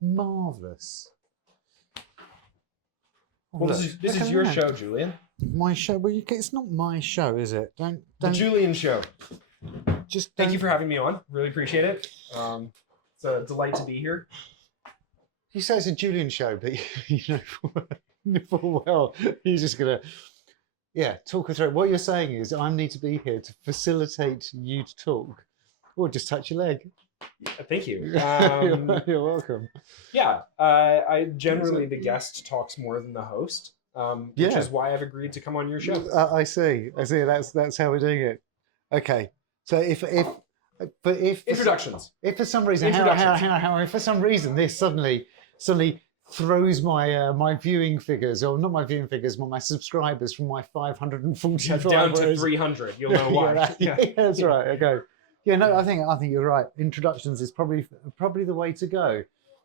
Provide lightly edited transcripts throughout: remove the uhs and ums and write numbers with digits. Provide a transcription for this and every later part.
Marvellous. Oh, Well, look, this is your show, Julian. My show? Well, it's not my show, is it? Don't. The Julian Show. Just thank you for having me on. Really appreciate it. It's a delight to be here. You say it's a Julian show, but you know full well you're just gonna talk us through it. What you're saying is I need to be here to facilitate you to talk, or just touch your leg. Thank you. You're welcome. Yeah, I generally the guest talks more than the host, which is why I've agreed to come on your show. I see. That's how we're doing it. Okay. So if introductions. If for some reason if for some reason this suddenly throws my my viewing figures, or not my viewing figures, but my subscribers from my 545 down to 300, you'll know why. Yeah, that's right. Okay. Yeah, no, I think you're right. Introductions is probably the way to go.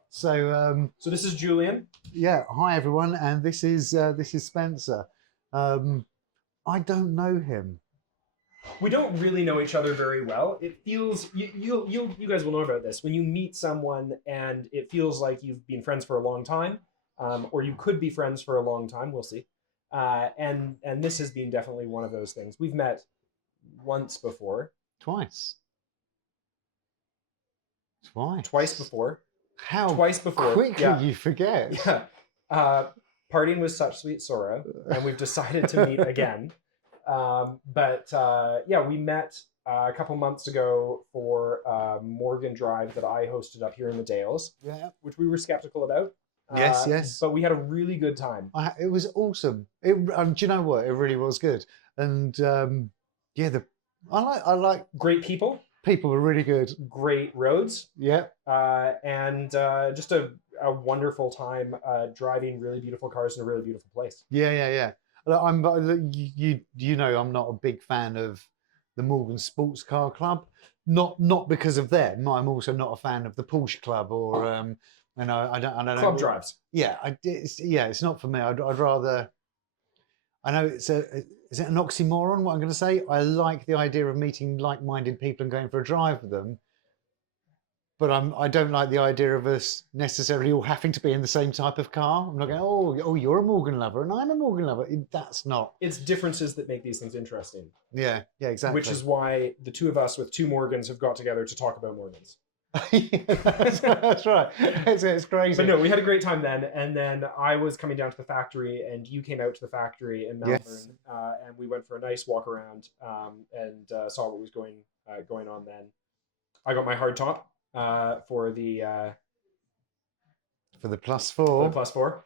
So so this is Julian. Yeah, hi everyone, and this is Spencer. I don't know him. We don't really know each other very well. It feels you guys will know about this when you meet someone and it feels like you've been friends for a long time, or you could be friends for a long time. We'll see. And this has been definitely one of those things. We've met once before. Twice before. How twice before? Quickly you forget. Yeah. Partying was such sweet sorrow, and we've decided to meet again. We met a couple months ago for Morgan Drive that I hosted up here in the Dales, which we were skeptical about. Yes. But we had a really good time. It was awesome. Do you know what? It really was good. And I like great people. People were really good. Great roads. Yeah. And just a wonderful time driving really beautiful cars in a really beautiful place. Yeah. I'm not a big fan of the Morgan Sports Car Club. Not because of them. I'm also not a fan of the Porsche Club or I don't know. Club drives. Yeah, it's not for me. I'd rather. I know is it an oxymoron what I'm going to say? I like the idea of meeting like-minded people and going for a drive with them, but I don't like the idea of us necessarily all having to be in the same type of car. I'm not going, oh, you're a Morgan lover and I'm a Morgan lover. That's not. It's differences that make these things interesting. Yeah, exactly. Which is why the two of us with two Morgans have got together to talk about Morgans. That's right. It's crazy. But no, we had a great time then, and then I was coming down to the factory, and you came out to the factory in Melbourne, and we went for a nice walk around and saw what was going on. Then I got my hard top for the +4. For the +4.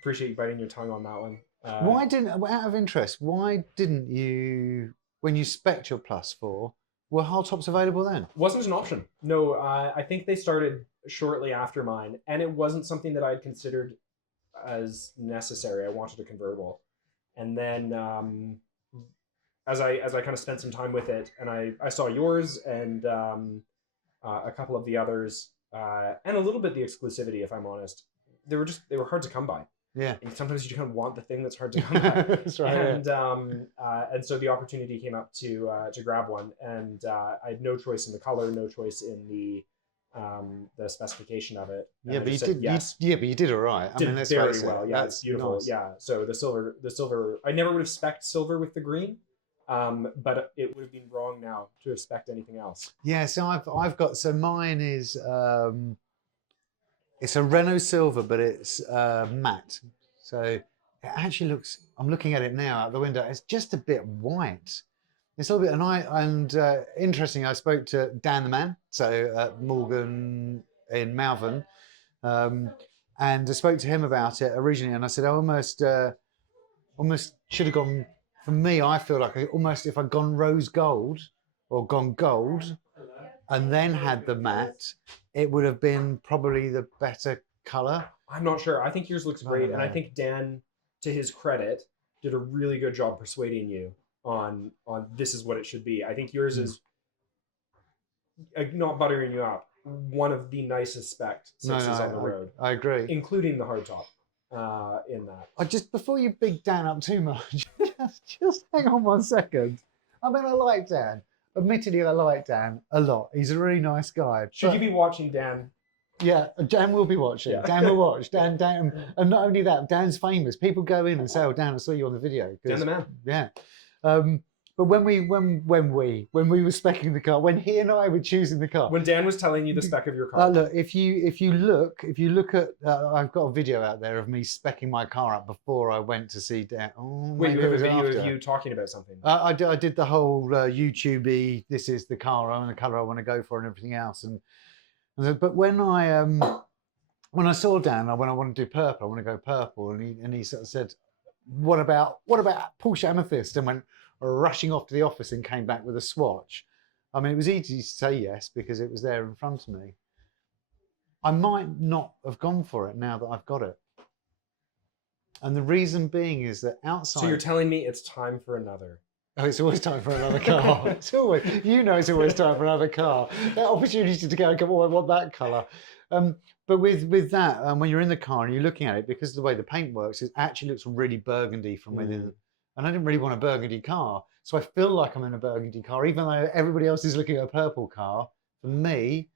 Appreciate you biting your tongue on that one. Out of interest, why didn't you, when you spec'd your +4? Were hard tops available then? Wasn't an option. No, I think they started shortly after mine, and it wasn't something that I'd considered as necessary. I wanted a convertible, and then as I kind of spent some time with it, and I saw yours and a couple of the others, and a little bit the exclusivity. If I'm honest, they were hard to come by. Yeah. And sometimes you kind of want the thing that's hard to come by. That's right. And so the opportunity came up to grab one, and I had no choice in the color, no choice in the specification of it. Yeah, but you did. Yes. But you did all right. I mean, that's very well. Yeah, that's it's beautiful. Nice. Yeah. So the silver. I never would have spec'd silver with the green, but it would have been wrong now to have spec'd anything else. Yeah. So I've got. So mine is. It's a Renault Silver, but it's matte. So it actually looks. I'm looking at it now out the window. It's just a bit white. It's a little bit. Interesting. I spoke to Dan the man, so Morgan in Malvern, and I spoke to him about it originally. And I said I almost should have gone. For me, I feel like if I'd gone rose gold or gone gold, and then had the matte, it would have been probably the better color. I'm not sure. I think yours looks great, and I think Dan, to his credit, did a really good job persuading you on this is what it should be. I think yours is, not buttering you up, one of the nicest spec 6s on the road. I agree, including the hardtop. In that, before you big Dan up too much, just hang on 1 second. I mean, I like Dan. Admittedly, I like Dan a lot. He's a really nice guy. Should you be watching Dan? Yeah, Dan will be watching. Yeah. Dan will watch. Dan, and not only that, Dan's famous. People go in and say, "Oh, Dan, I saw you on the video." Dan the man. Yeah. But when we were specking the car, when he and I were choosing the car, When Dan was telling you the spec of your car. look, if you look at, I've got a video out there of me specking my car up before I went to see Dan. Oh, Wait, you maybe have it a was video after. of you talking about something. I did the whole YouTube-y, this is the car and the color I want to go for and everything else. But when I saw Dan, when I want to do purple, I want to go purple, and he sort of said, what about Porsche Amethyst, and went rushing off to the office and came back with a swatch. I mean, it was easy to say yes because it was there in front of me. I might not have gone for it now that I've got it. And the reason being is that outside... So you're telling me it's time for another. Oh, it's always time for another car. It's always it's time for another car. That opportunity to go and go, oh, I want that colour. But with that, when you're in the car and you're looking at it, because of the way the paint works, it actually looks really burgundy from within. And I didn't really want a burgundy car. So I feel like I'm in a burgundy car, even though everybody else is looking at a purple car. For me,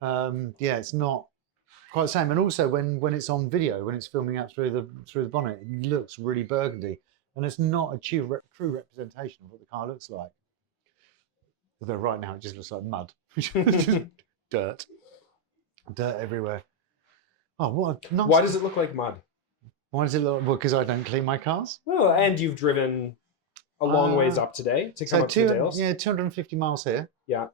it's not quite the same. And also when it's on video, when it's filming out through the bonnet, it looks really burgundy. And it's not a true representation of what the car looks like. Although right now it just looks like mud. Dirt everywhere. Oh, what a nonsense. Why does it look like mud? Why does it look? Well, because I don't clean my cars. Well, and you've driven a long ways up today to come up to the Dales. Yeah, 250 miles here. Yeah.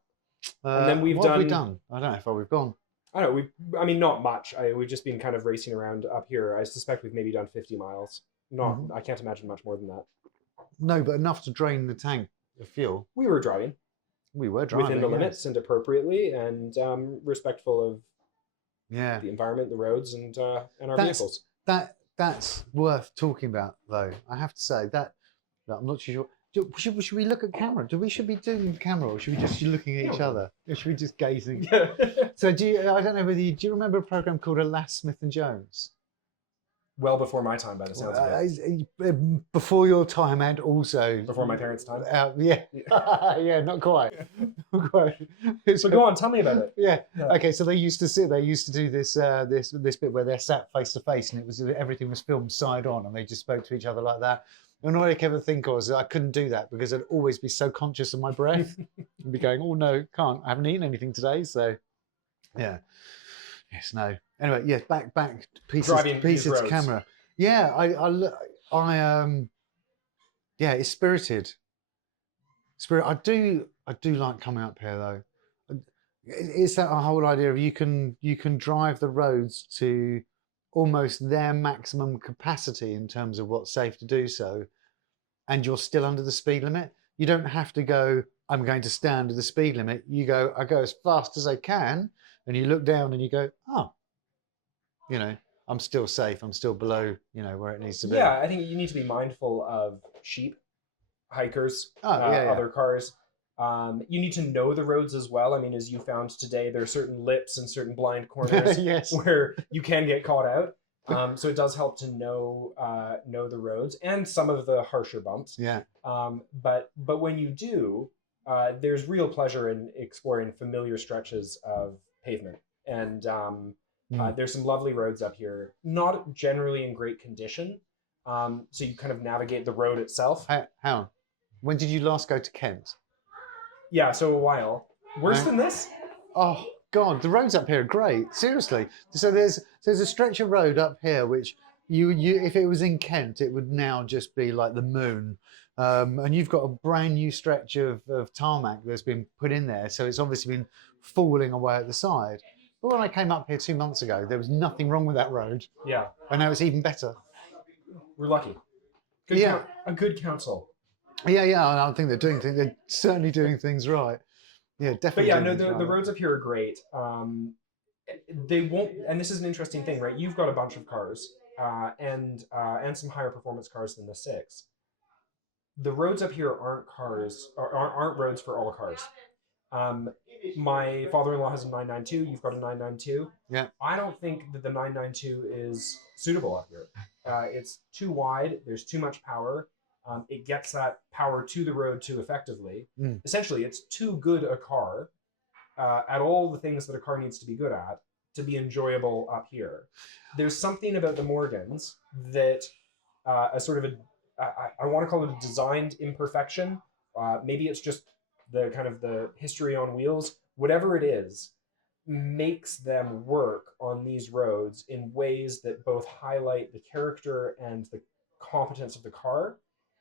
And then what have we done? I don't know how far we've gone. I don't know. I mean, not much. We've just been kind of racing around up here. I suspect we've maybe done 50 miles. I can't imagine much more than that. No, but enough to drain the tank of fuel. We were driving. We were driving within the limits and appropriately, and respectful of the environment, the roads, and our vehicles. That's worth talking about, though. I have to say that I'm not too sure. Should we look at camera? Should we be doing the camera, or should we just be looking at each other? Or should we just gazing? So I don't know whether do you remember a program called Alas, Smith and Jones? Well before my time, by the sounds of it. Before your time, and also before my parents' time. Yeah, not quite. Not quite. So go on, tell me about it. Yeah. Okay, so they used to do this bit where they're sat face to face, and everything was filmed side on, and they just spoke to each other like that. And all I could ever think of was I couldn't do that because I'd always be so conscious of my breath and be going, oh no, can't. I haven't eaten anything today, so yeah. Yes, no. Anyway, yes, back pieces to camera. Yeah, it's spirited. I do like coming up here though. It's that whole idea of you can drive the roads to almost their maximum capacity in terms of what's safe to do so, and you're still under the speed limit. You don't have to go, I'm going to stand at the speed limit. You go, I go as fast as I can, and you look down and you go, oh, I'm still safe. I'm still below, where it needs to be. Yeah, I think you need to be mindful of sheep, hikers, other cars. You need to know the roads as well. I mean, as you found today, there are certain lips and certain blind corners where you can get caught out. So it does help to know the roads and some of the harsher bumps. Yeah. But when you do, there's real pleasure in exploring familiar stretches of pavement. And there's some lovely roads up here, not generally in great condition. So you kind of navigate the road itself. How? When did you last go to Kent? Yeah, so a while. Worse than this? Oh God, the roads up here are great. Seriously. So there's a stretch of road up here which you if it was in Kent, it would now just be like the moon. And you've got a brand new stretch of tarmac that's been put in there, so it's obviously been falling away at the side. But when I came up here 2 months ago, there was nothing wrong with that road. Yeah. And now it's even better. We're lucky. A good council. Yeah, I think they're certainly doing things right. Yeah, definitely. But yeah, the roads up here are great. They won't, and this is an interesting thing, right? You've got a bunch of cars, and some higher performance cars than the 6. The roads up here aren't roads for all cars. My father-in-law has a 992. You've got a 992. Yeah. I don't think that the 992 is suitable up here. It's too wide. There's too much power. It gets that power to the road too effectively. Essentially, it's too good a car at all the things that a car needs to be good at. to be enjoyable up here. There's something about the Morgans that a sort of I want to call it a designed imperfection. Maybe it's just the kind of the history on wheels. Whatever it is, makes them work on these roads in ways that both highlight the character and the competence of the car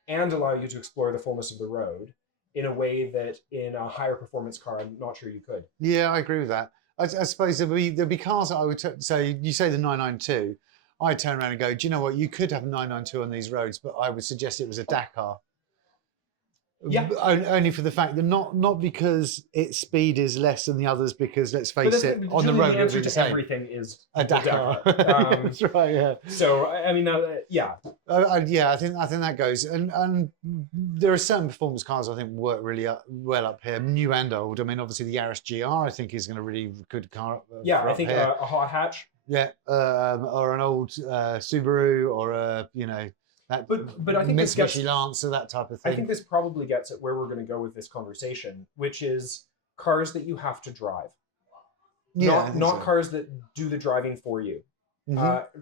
and allow you to explore the fullness of the road in a way that in a higher performance car, I'm not sure you could. Yeah, I agree with that. I suppose there'll be cars that I would so you say the 992. I turn around and go, do you know what? You could have a 992 on these roads, but I would suggest it was a Dakar. Yeah. Only for the fact that not because its speed is less than the others, because let's face it, on the road the answer it'll be the to same. everything is A the Dakar. Dakar. That's right. Yeah. So I mean, yeah. Yeah, I think that goes, and there are certain performance cars I think work really well up here, new and old. I mean, obviously the Yaris GR I think is going to really good car. Yeah, I think here. a hot hatch. Yeah, or an old Subaru, or a that but I think Mitsubishi Lancer, that type of thing. I think this probably gets at where we're going to go with this conversation, which is cars that you have to drive. Yeah, not so. Cars that do the driving for you.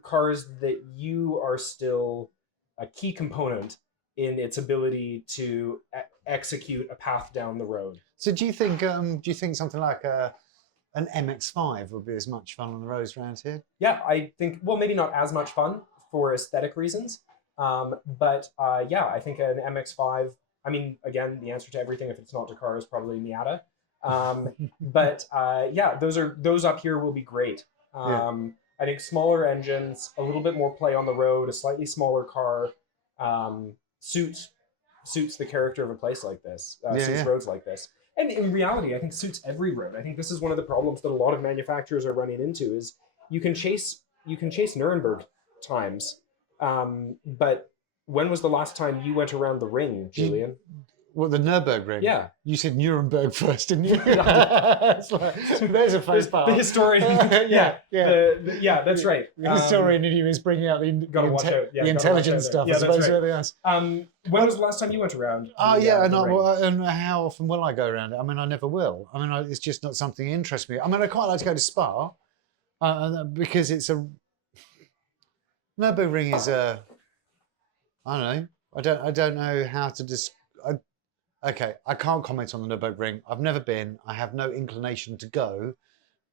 Cars that you are still a key component in its ability to execute a path down the road. So do you think something like an MX-5 would be as much fun on the roads around here? Yeah, I think, well, maybe not as much fun for aesthetic reasons, but yeah, I think an MX-5, I mean, again, the answer to everything, if it's not Dakar, is probably Miata. But yeah, those up here will be great. I think smaller engines, a little bit more play on the road, a slightly smaller car, suits the character of a place like this, suits roads like this. And in reality, I think suits every road. I think this is one of the problems that a lot of manufacturers are running into is you can chase Nuremberg times, but when was the last time you went around the ring, Julian? Well, the Nürburgring. Yeah. You said Nuremberg first, didn't you? It's like, there's a face part. The historian. yeah. That's right. The historian in you is bringing out the intelligence stuff as opposed to everything else. When was the last time you went around? And how often will I go around it? I mean, I never will. I mean, it's just not something that interests me. I mean, I quite like to go to Spa because it's a Nürburgring is a. I don't know. I don't know how to describe. Okay, I can't comment on the Nürburgring. I've never been. I have no inclination to go.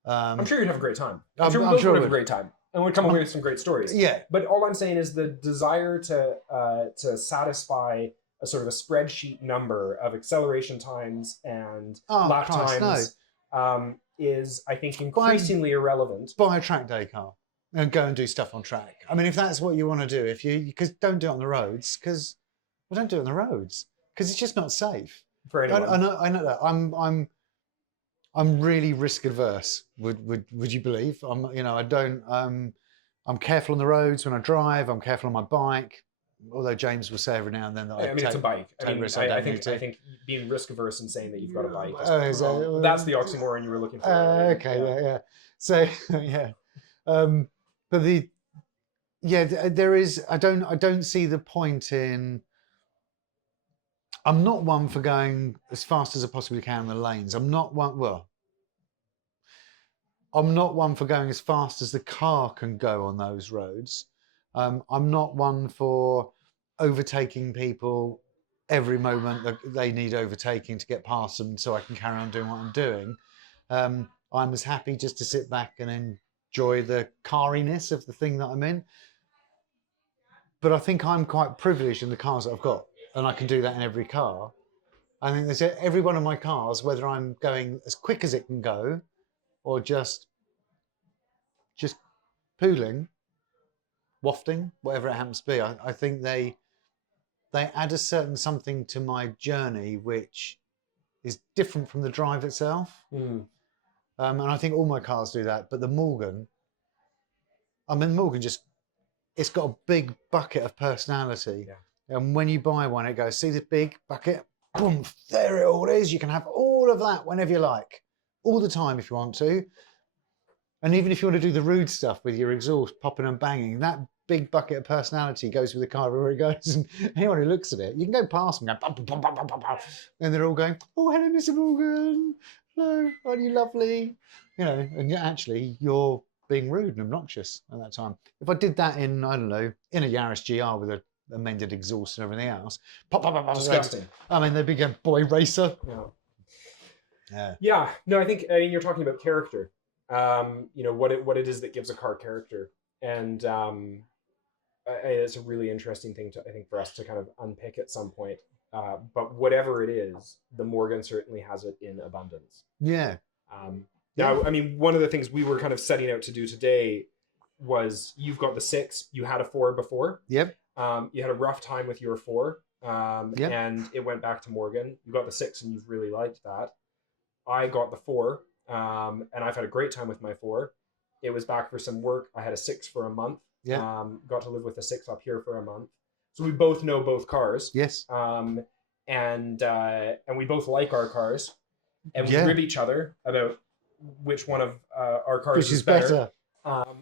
I'm sure you'd have a great time. I'm sure we both would have a great time, and we'd come away with some great stories. Yeah. But all I'm saying is the desire to satisfy a sort of a spreadsheet number of acceleration times and lap times is, I think, increasingly irrelevant. Buy a track day car and go and do stuff on track. I mean, if that's what you want to do, because don't do it on the roads, don't do it on the roads. Because it's just not safe for anyone. I know that. I'm really risk adverse. Would you believe? I'm careful on the roads when I drive. I'm careful on my bike. Although James will say every now and then that it's a bike. I think being risk averse and saying that you've got a bike. That's the oxymoron you were looking for. Yeah. So yeah, but there is. I don't see the point in. I'm not one for going as fast as I possibly can in the lanes. I'm not one for going as fast as the car can go on those roads. I'm not one for overtaking people every moment that they need overtaking to get past them so I can carry on doing what I'm doing. I'm as happy just to sit back and enjoy the cariness of the thing that I'm in. But I think I'm quite privileged in the cars that I've got. And I can do that in every car. I think there's every one of my cars, whether I'm going as quick as it can go, or just pooling, wafting, whatever it happens to be. I think they add a certain something to my journey, which is different from the drive itself. And I think all my cars do that. But the Morgan, it's got a big bucket of personality. Yeah. And when you buy one, it goes, see this big bucket? Boom, there it all is. You can have all of that whenever you like, all the time if you want to. And even if you want to do the rude stuff with your exhaust popping and banging, that big bucket of personality goes with the car everywhere it goes. And anyone who looks at it, you can go past them, and they're all going, oh, hello, Mr. Morgan. Hello, aren't you lovely? and actually you're being rude and obnoxious at that time. If I did that in, I don't know, in a Yaris GR with a amended exhaust and everything else, pop, pop, pop, pop, Disgusting. I mean, they'd be going, boy racer. Yeah. Yeah. Yeah. No, I mean, you're talking about character. What it is that gives a car character, and it's a really interesting thing I think for us to kind of unpick at some point. But whatever it is, the Morgan certainly has it in abundance. Yeah. Now, I mean, one of the things we were kind of setting out to do today was you've got the 6, you had a 4 before. Yep. You had a rough time with your 4, Yep. and it went back to Morgan. You got the 6 and you've really liked that. I got the 4, and I've had a great time with my 4. It was back for some work. I had a 6 for a month. Yeah. Got to live with a 6 up here for a month. So we both know both cars. Yes. And we both like our cars, and we Yeah. rib each other about which one of our cars Which is better. better.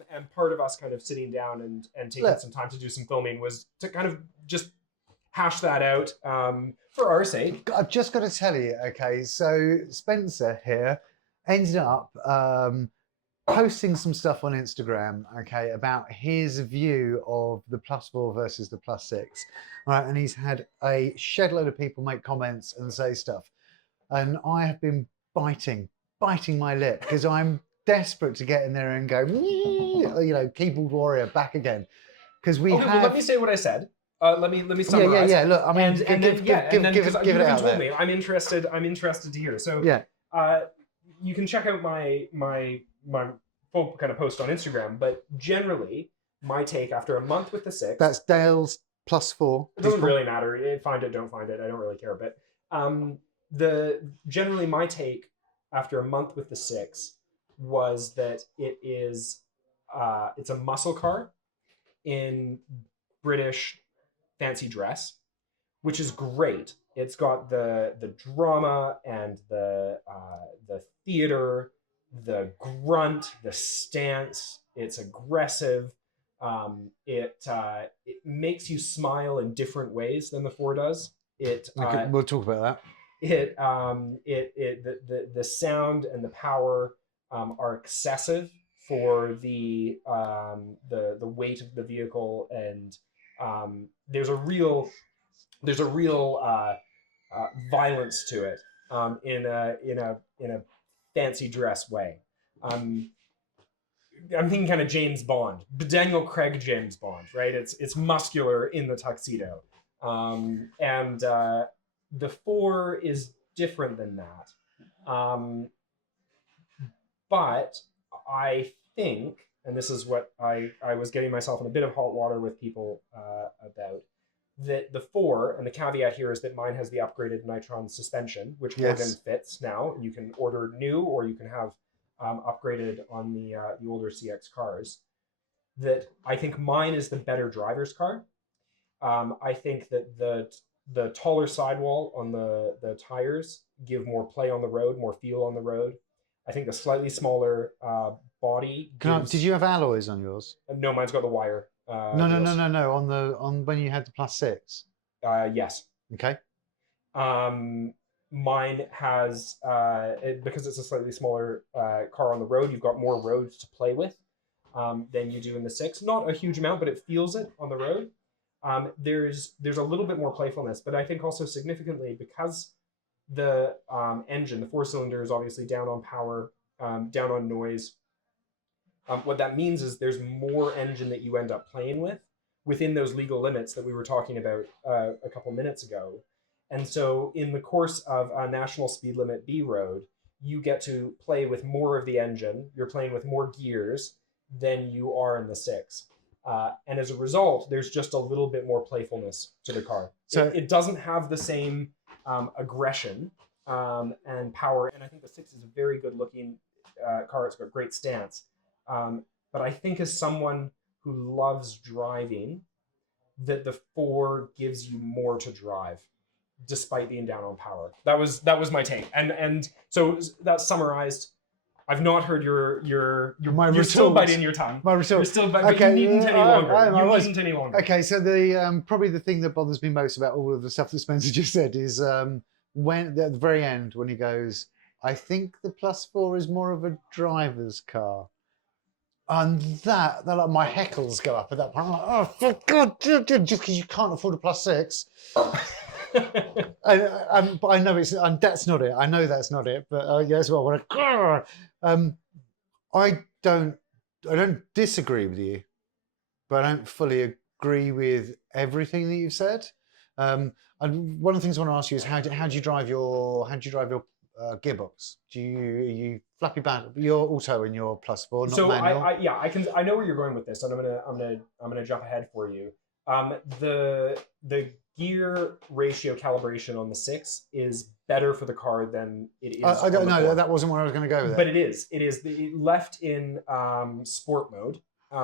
And part of us kind of sitting down and taking some time to do some filming was to kind of just hash that out for our sake. I've just got to tell you, okay, so Spencer here ended up posting some stuff on Instagram, okay, about his view of the +4 versus the +6. All right, and he's had a shed load of people make comments and say stuff. And I have been biting my lip because I'm desperate to get in there and go, keyboard warrior back again. Because we have. Well, let me say what I said. Let me summarize. Yeah. Look, I mean, and then give it out there. Me, I'm interested to hear. So yeah, you can check out my full kind of post on Instagram. But generally, my take after a month with the 6. That's Dale's +4. It doesn't really matter. Find it, don't find it. I don't really care. But generally my take after a month with the 6 was that it's a muscle car in British fancy dress, which is great. It's got the drama and the theater, the grunt, the stance. It's aggressive. It makes you smile in different ways than the 4 does. We'll talk about that. The sound and the power are excessive for the weight of the vehicle, and there's a real violence to it in a fancy dress way. I'm thinking kind of James Bond, Daniel Craig James Bond, right? It's muscular in the tuxedo, and the 4 is different than that. But I think, and this is what I was getting myself in a bit of hot water with people about, that the 4, and the caveat here is that mine has the upgraded Nitron suspension, which Morgan fits now. You can order new, or you can have upgraded on the older CX cars. That I think mine is the better driver's car. I think that the taller sidewall on the tires give more play on the road, more feel on the road. I think the slightly smaller body. Did you have alloys on yours? No, mine's got the wire. No. On when you had the +6. Yes. Okay. Mine has because it's a slightly smaller car on the road. You've got more roads to play with than you do in the 6. Not a huge amount, but it feels it on the road. There's a little bit more playfulness, but I think also significantly because the engine, the 4-cylinder, is obviously down on power, down on noise. What that means is there's more engine that you end up playing with within those legal limits that we were talking about a couple minutes ago. And so in the course of a national speed limit B road, you get to play with more of the engine. You're playing with more gears than you are in the 6. And as a result, there's just a little bit more playfulness to the car. So it doesn't have the same aggression and power. And I think the 6 is a very good looking car. It's got great stance. But I think as someone who loves driving, that the 4 gives you more to drive, despite being down on power. That was my take. And so that's summarized. I've not heard you're still biting your tongue. My retort. You're still biting, but you needn't any longer. You needn't any longer. Okay, so the probably the thing that bothers me most about all of the stuff that Spencer just said is when at the very end when he goes, I think the Plus 4 is more of a driver's car. And that like my heckles go up at that point. I'm like, oh, for God, just because you can't afford a Plus 6. But I know that's not it. I know that's not it. But yes, well, I don't disagree with you, but I don't fully agree with everything that you've said. And one of the things I want to ask you is how do you drive your gearbox? Are you flappy band? Your auto in your Plus 4, not So manual. I know where you're going with this, and I'm gonna jump ahead for you. The gear ratio calibration on the 6 is better for the car than it is. I don't know. That wasn't where I was going to go with it. But it is. Left in sport mode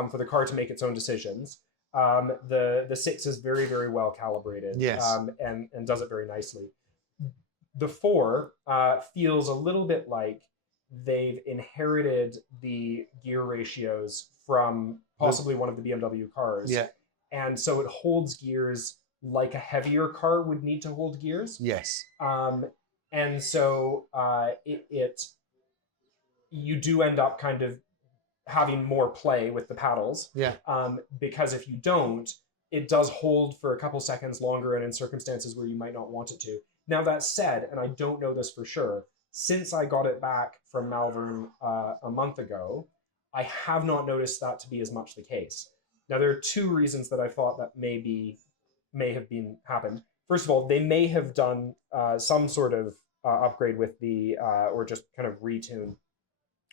for the car to make its own decisions. The 6 is very, very well calibrated. Yes. And does it very nicely. The 4 feels a little bit like they've inherited the gear ratios from possibly one of the BMW cars. Yeah. And so it holds gears like a heavier car would need to hold gears. Yes. And so you do end up kind of having more play with the paddles. Yeah. Because if you don't, it does hold for a couple seconds longer and in circumstances where you might not want it to. Now that said, and I don't know this for sure, since I got it back from Malvern a month ago, I have not noticed that to be as much the case. Now there are two reasons that I thought that may have happened. First of all, they may have done some sort of upgrade with the or just kind of retune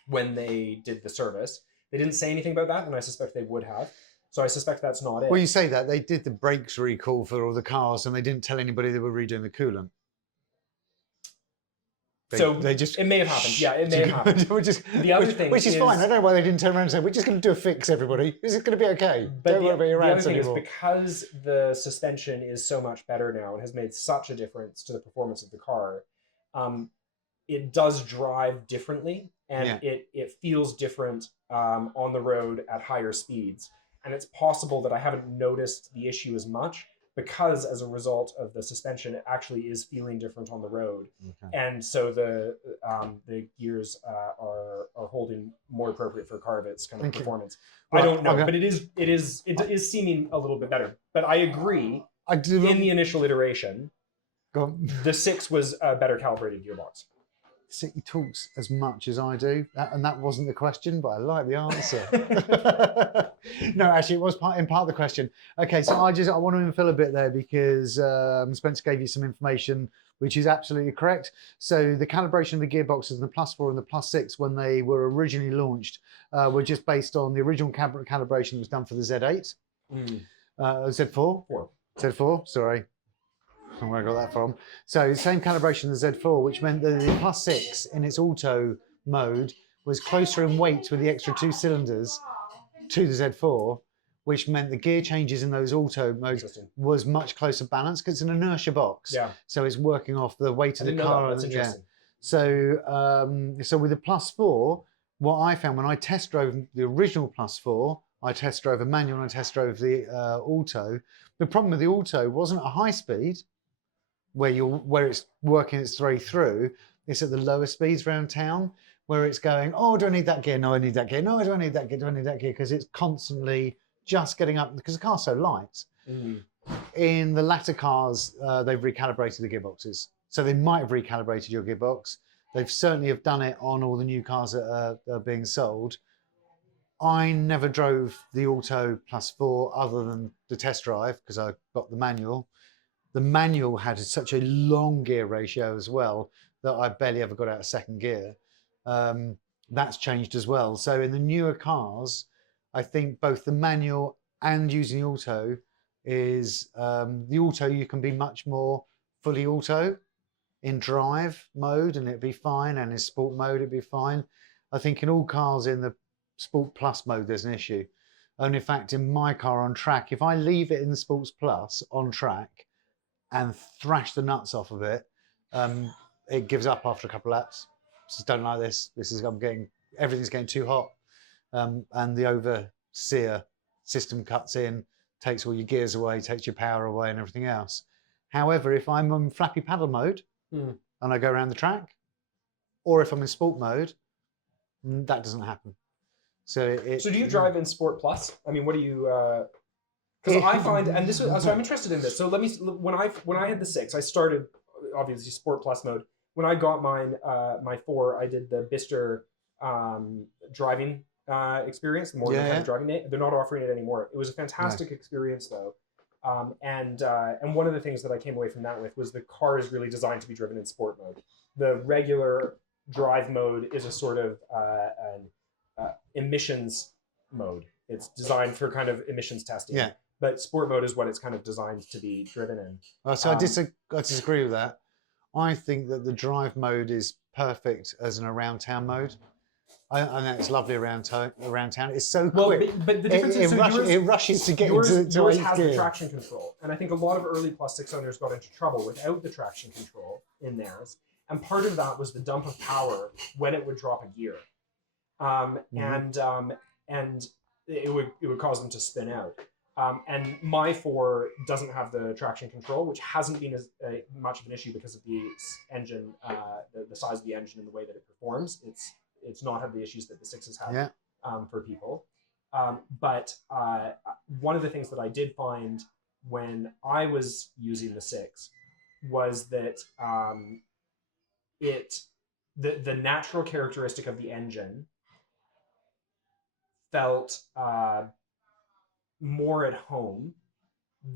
when they did the service. They didn't say anything about that, and I suspect they would have. So I suspect that's not it. Well, you say that they did the brakes recall for all the cars, and they didn't tell anybody they were redoing the coolant. It may have happened. Yeah, it may have happened. The other thing, which is fine. I don't know why they didn't turn around and say, "We're just going to do a fix, everybody. This is going to be okay." But don't worry about your the other rants thing anymore." is because the suspension is so much better now and has made such a difference to the performance of the car, it does drive differently, and it feels different on the road at higher speeds. And it's possible that I haven't noticed the issue as much because as a result of the suspension, it actually is feeling different on the road. Okay. And so the gears are holding more appropriate for a car of its kind of performance. Well, I don't know, but it is seeming a little bit better. But I agree. In the initial iteration, the 6 was a better calibrated gearbox. He talks as much as I do, and that wasn't the question, but I like the answer. No, actually, it was part of the question. Okay, so I want to infill a bit there because Spencer gave you some information which is absolutely correct. So the calibration of the gearboxes in the Plus 4 and the Plus 6 when they were originally launched were just based on the original calibration that was done for the Z8, Z4, Z4. Sorry. I don't know where I got that from. So same calibration as Z4, which meant that the Plus 6 in its auto mode was closer in weight with the extra 2 cylinders to the Z4, which meant the gear changes in those auto modes was much closer balanced because it's an inertia box. Yeah. So it's working off the weight of the car. That's interesting. So with the Plus 4, what I found when I test drove the original Plus 4, I test drove a manual and I test drove the auto. The problem with the auto wasn't at high speed, where it's working its way through. It's at the lower speeds around town where it's going, oh, do I need that gear? No, I need that gear. No, I don't need that gear. Do I need that gear? Because it's constantly just getting up because the car's so light. In the latter cars, they've recalibrated the gearboxes. So they might have recalibrated your gearbox. They've certainly have done it on all the new cars that are being sold. I never drove the Auto Plus 4 other than the test drive because I got the manual. The manual had such a long gear ratio as well that I barely ever got out of second gear. That's changed as well. So in the newer cars, I think both the manual and using the auto is the auto you can be much more fully auto in drive mode and it'd be fine, and in sport mode it'd be fine. I think in all cars in the Sport Plus mode there's an issue. And in fact, in my car on track, if I leave it in the Sports Plus on track and thrash the nuts off of it, it gives up after a couple of laps. Just don't like this. Everything's getting too hot, and the overseer system cuts in, takes all your gears away, takes your power away, and everything else. However, if I'm on flappy paddle mode and I go around the track, or if I'm in sport mode, that doesn't happen. So So do you drive in Sport Plus? I mean, what do you? Because it, I find, and this is, so I'm interested in this. So let me, when I had the 6, I started obviously Sport Plus mode. When I got mine, my 4, I did the Bister driving experience, the Morgan kind of driving. They're not offering it anymore. It was a fantastic experience though. And one of the things that I came away from that with was the car is really designed to be driven in sport mode. The regular drive mode is a sort of an emissions mode. It's designed for kind of emissions testing. Yeah. But sport mode is what it's kind of designed to be driven in. So I disagree with that. I think that the drive mode is perfect as an around town mode. I think it's lovely around town. It's so quick. But the difference is it rushes to get yours into has gear. the traction control, and I think a lot of early plus 6 owners got into trouble without the traction control in theirs. And part of that was the dump of power when it would drop a gear, and it would cause them to spin out. And my 4 doesn't have the traction control, which hasn't been as much of an issue because of the engine, the size of the engine and the way that it performs. It's not had the issues that the 6s have for people. But one of the things that I did find when I was using the 6 was that the natural characteristic of the engine felt more at home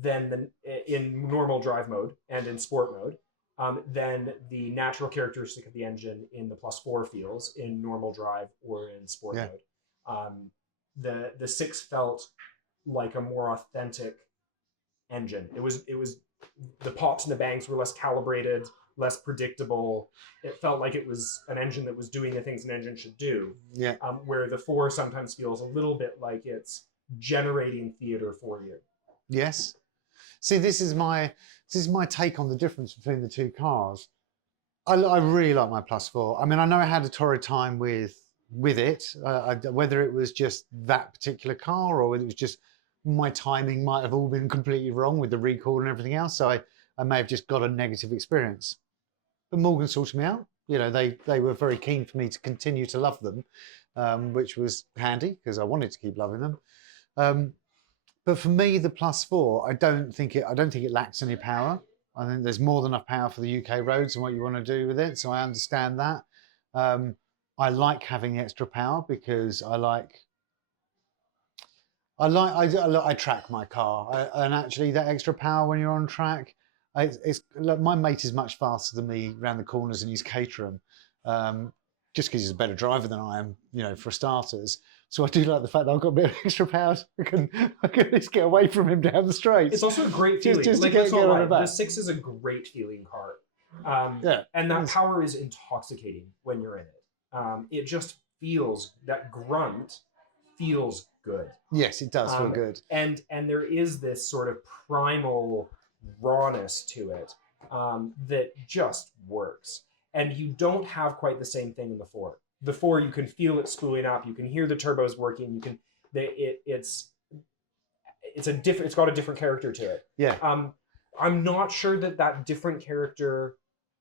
than in normal drive mode and in sport mode than the natural characteristic of the engine in the plus 4 feels in normal drive or in sport mode. The 6 felt like a more authentic engine. It was the pops and the bangs were less calibrated, less predictable. It felt like it was an engine that was doing the things an engine should do. Yeah. Where the 4 sometimes feels a little bit like it's generating theater for you. Yes. See, this is my take on the difference between the two cars. I really like my plus 4. I mean, I know I had a torrid time with it, whether it was just that particular car or whether it was just my timing might have all been completely wrong with the recall and everything else. So I may have just got a negative experience. But Morgan sorted me out. You know, they were very keen for me to continue to love them, which was handy because I wanted to keep loving them. But for me, the plus 4, I don't think it lacks any power. I think there's more than enough power for the UK roads and what you want to do with it. So I understand that. I like having the extra power because I track my car, and actually that extra power when you're on track, look, my mate is much faster than me around the corners and he's Caterham, just because he's a better driver than I am, you know, for starters. So I do like the fact that I've got a bit of extra power. So I can at least get away from him down the straight. It's also a great feeling. Just like, to get on the back. The 6 is a great feeling car. And that power is intoxicating when you're in it. It just feels, that grunt feels good. Yes, it does feel good. And there is this sort of primal rawness to it that just works. And you don't have quite the same thing in the 4. The 4, you can feel it spooling up. You can hear the turbos working. It's got a different character to it. Yeah. I'm not sure that different character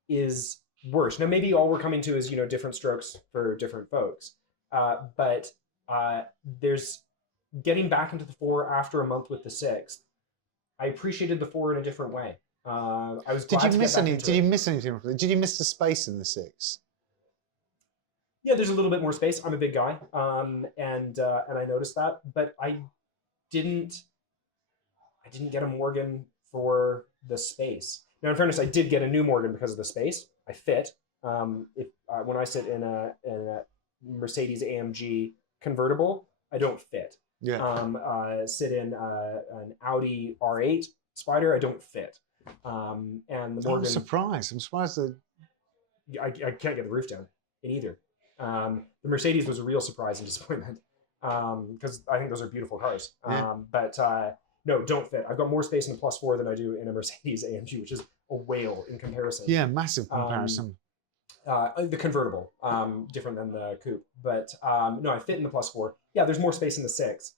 is worse. Now, maybe all we're coming to is, different strokes for different folks. But there's getting back into the 4 after a month with the 6. I appreciated the 4 in a different way. I was glad Did to you miss get back any? into Did it. you miss anything? Did you miss the space in the 6? Yeah, there's a little bit more space. I'm a big guy, and I noticed that, but I didn't get a Morgan for the space. Now, in fairness, I did get a new Morgan because of the space. I fit. When I sit in a Mercedes AMG convertible, I don't fit. Yeah. Sit in an Audi R8 Spider, I don't fit. And the Morgan. I'm surprised that I can't get the roof down in either. The Mercedes was a real surprise and disappointment because I think those are beautiful cars. Yeah. But no, don't fit. I've got more space in a plus 4 than I do in a Mercedes AMG, which is a whale in comparison. Yeah, massive comparison. The convertible, different than the coupe, but no, I fit in the plus 4. Yeah, there's more space in the 6.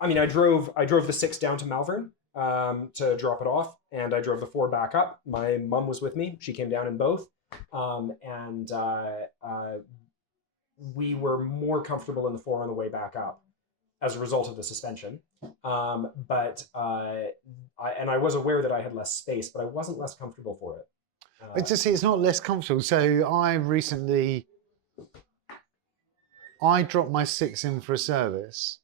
I mean, I drove the 6 down to Malvern to drop it off, and I drove the 4 back up. My mum was with me; she came down in both. and we were more comfortable in the 4 on the way back up as a result of the suspension. I was aware that I had less space, but I wasn't less comfortable for it. It's not less comfortable. So I dropped my 6 in for a service.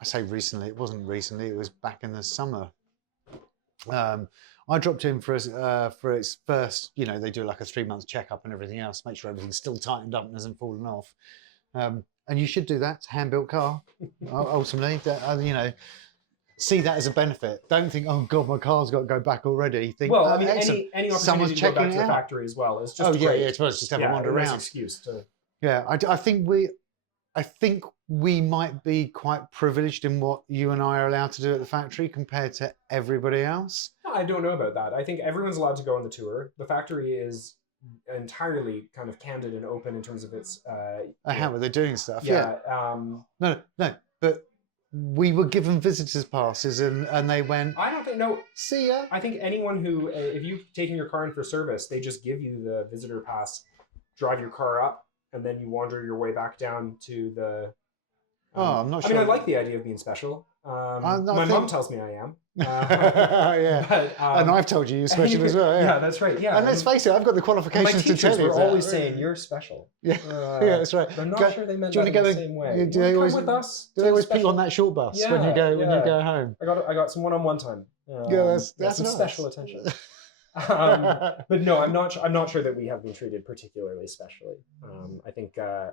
I say recently, it wasn't recently, it was back in the summer. I dropped in for its first, they do like a 3-month checkup and everything else, make sure everything's still tightened up and hasn't fallen off. And you should do that. It's a hand-built car, ultimately. See that as a benefit. Don't think, oh God, my car's got to go back already. Think, well, I mean, excellent. any Someone's opportunity to go back checking to it the out. factory as well is just Oh yeah, great. yeah. It's supposed to just have a wander a nice around. excuse to. Yeah, I think we might be quite privileged in what you and I are allowed to do at the factory compared to everybody else. No, I don't know about that. I think everyone's allowed to go on the tour. The factory is entirely kind of candid and open in terms of its. How are they doing stuff? Yeah. No, but we were given visitors passes and they went. I don't think no. See ya. I think anyone who, if you've taken your car in for service, they just give you the visitor pass, drive your car up, and then you wander your way back down to the. I'm not sure. I mean, I like the idea of being special. My mom tells me I am. Yeah. But, and I've told you you're special as well. Yeah, that's right. Yeah. And let's face it, I've got the qualifications to tell you. We're always saying you're special. Yeah, yeah, that's right. But I'm not sure they meant that in the same way. Do they always come with us? Do they always put you on that short bus when you go home? I got some one-on-one time. That's some nice. Special attention. But no, I'm not sure that we have been treated particularly specially. I think. I'm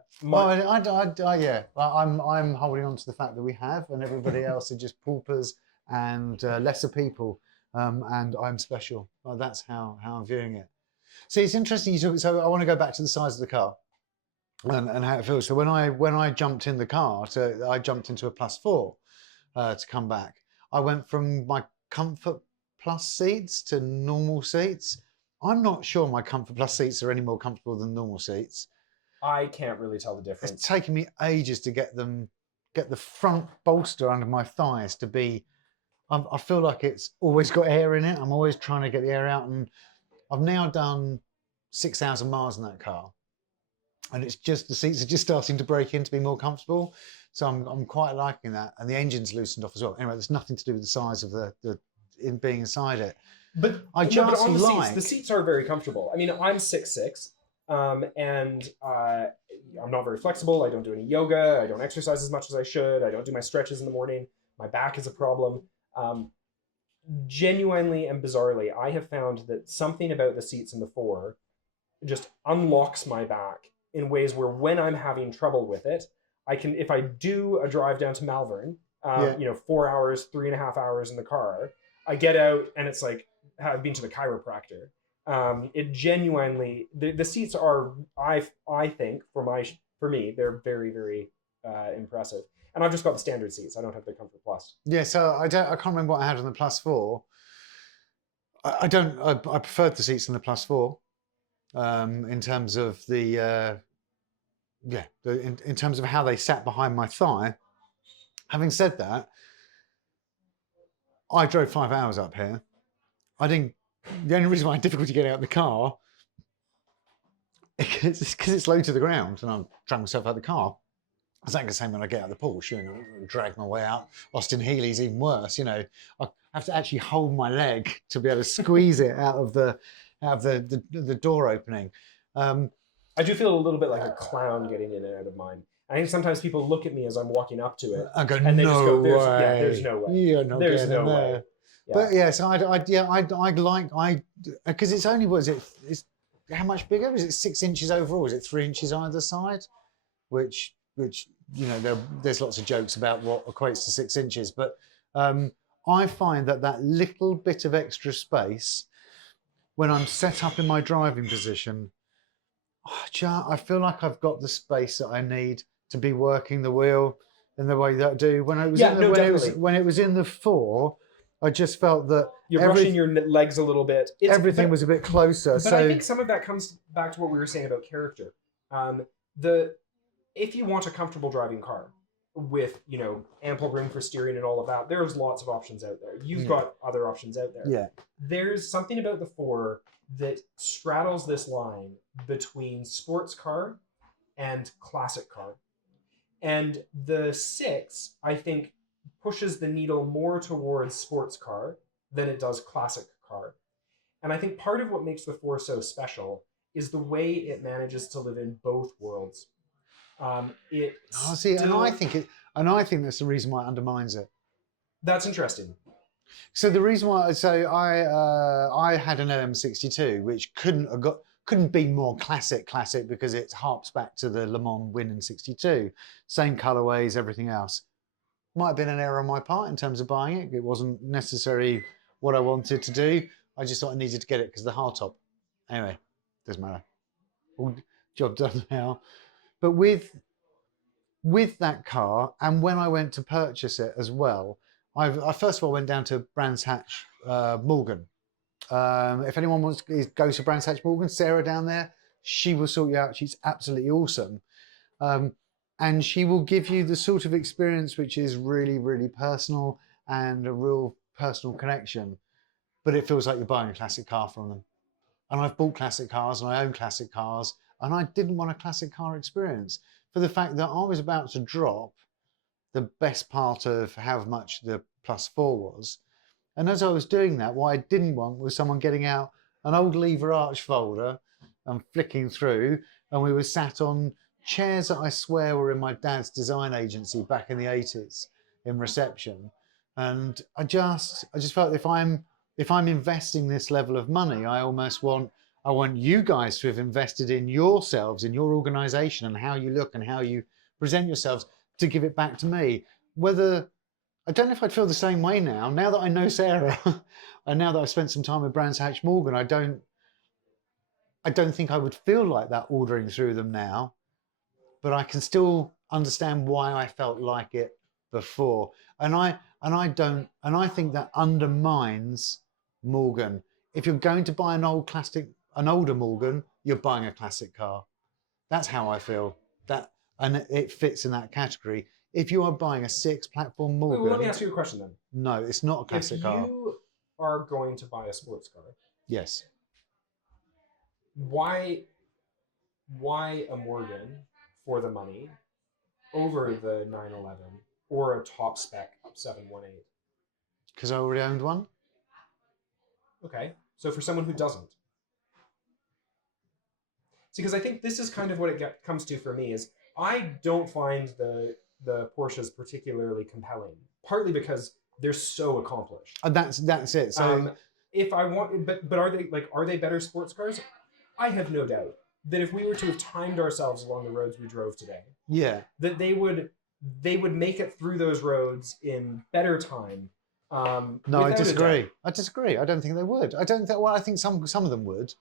holding on to the fact that we have, and everybody else are just paupers and lesser people, and I'm special. Well, that's how I'm viewing it. See, it's interesting. So I want to go back to the size of the car and how it feels. So when I jumped in the car, I jumped into a +4 to come back. I went from my Comfort Plus seats to normal seats. I'm not sure my Comfort Plus seats are any more comfortable than normal seats. I can't really tell the difference. It's taken me ages to get the front bolster under my thighs to be. I feel like it's always got air in it. I'm always trying to get the air out, and I've now done 6,000 miles in that car, and it's just the seats are just starting to break in to be more comfortable. So I'm quite liking that, and the engine's loosened off as well. Anyway, there's nothing to do with the size of the in being inside it. But I just like the seats are very comfortable. I mean, I'm 6'6", and I'm not very flexible. I don't do any yoga. I don't exercise as much as I should. I don't do my stretches in the morning. My back is a problem. Genuinely and bizarrely, I have found that something about the seats in the 4 just unlocks my back in ways where when I'm having trouble with it, I can, if I do a drive down to Malvern, 4 hours, 3.5 hours in the car, I get out and it's like, I've been to the chiropractor. It genuinely, the seats are, I think, for me, they're very, very impressive. And I've just got the standard seats. I don't have the Comfort Plus. Yeah, so I can't remember what I had on the +4. I preferred the seats in the +4 in terms of in terms of how they sat behind my thigh. Having said that, I drove 5 hours up here. The only reason why I had difficulty getting out of the car is because it's low to the ground, and I'm dragging myself out of the car. I was like the same when I get out of the Porsche, drag my way out. Austin Healey's even worse, I have to actually hold my leg to be able to squeeze it out of the door opening. I do feel a little bit like a clown getting in and out of mine. I think sometimes people look at me as I'm walking up to it, and go, and they just go, way. There's no way. You're not there's getting no there. way. Yeah. But yeah, so I'd like because it's only it's how much bigger is it? 6 inches overall? Is it 3 inches either side? Which there's lots of jokes about what equates to 6 inches, but I find that little bit of extra space when I'm set up in my driving position, I feel like I've got the space that I need to be working the wheel in the way that I do when it was in the 4. I just felt that you're brushing your legs a little bit. Everything was a bit closer. But I think some of that comes back to what we were saying about character. If you want a comfortable driving car, with ample room for steering and all of that. There's lots of options out there. You've got other options out there. Yeah. There's something about the 4 that straddles this line between sports car and classic car. And the 6, I think, pushes the needle more towards sports car than it does classic car. And I think part of what makes the 4 so special is the way it manages to live in both worlds. It See, and I think that's the reason why it undermines it. That's interesting. So the reason why, I had an LM62 which couldn't be more classic because it harps back to the Le Mans win in '62, same colorways, everything else. Might have been an error on my part in terms of buying it. It wasn't necessarily what I wanted to do. I just thought I needed to get it because of the hardtop. Anyway, doesn't matter. All job done now. But with that car, and when I went to purchase it as well, I first of all went down to Brands Hatch Morgan. If anyone wants to go to Brands Hatch Morgan, Sarah down there, she will sort you out. She's absolutely awesome. And she will give you the sort of experience which is really, really personal and a real personal connection. But it feels like you're buying a classic car from them. And I've bought classic cars and I own classic cars, and I didn't want a classic car experience for the fact that I was about to drop the best part of how much the +4 was. And as I was doing that, what I didn't want was someone getting out an old lever arch folder and flicking through, and we were sat on chairs that I swear were in my dad's design agency back in the 80s in reception. And I just felt if I'm investing this level of money, I want you guys to have invested in yourselves, in your organization, and how you look and how you present yourselves, to give it back to me. Whether I don't know if I'd feel the same way now that I know Sarah, and now that I've spent some time with Brands Hatch Morgan, I don't think I would feel like that ordering through them now, but I can still understand why I felt like it before. And I think that undermines Morgan. If you're going to buy an older Morgan, you're buying a classic car. That's how I feel. And it fits in that category. If you are buying a 6 platform Morgan, well, let me ask you a question then. No, it's not a classic car. If you are going to buy a sports car, yes, why a Morgan for the money over the 911 or a top spec 718? Because I already owned one. Okay, so for someone who doesn't. See, because I think this is kind of what it comes to for me is I don't find the Porsches particularly compelling, partly because they're so accomplished. That's it. So if I want, but are they better sports cars? I have no doubt that if we were to have timed ourselves along the roads we drove today, yeah, that they would make it through those roads in better time. No, I disagree. I don't think they would. I don't think. Well, I think some of them would.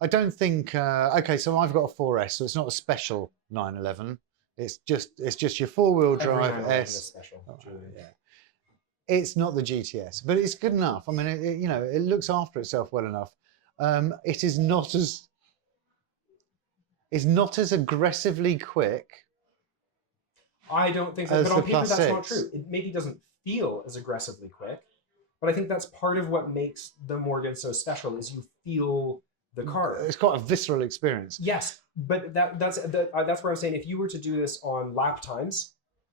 I don't think. Okay, so I've got a 4S, so it's not a special 911. It's just your 4-wheel drive S. Yeah. It's not the GTS, but it's good enough. I mean, it looks after itself well enough. It is not as aggressively quick. I don't think so. But on paper, that's not true. It maybe doesn't feel as aggressively quick, but I think that's part of what makes the Morgan so special is you feel the car. It's quite a visceral experience. Yes, but that's where I'm saying if you were to do this on lap times,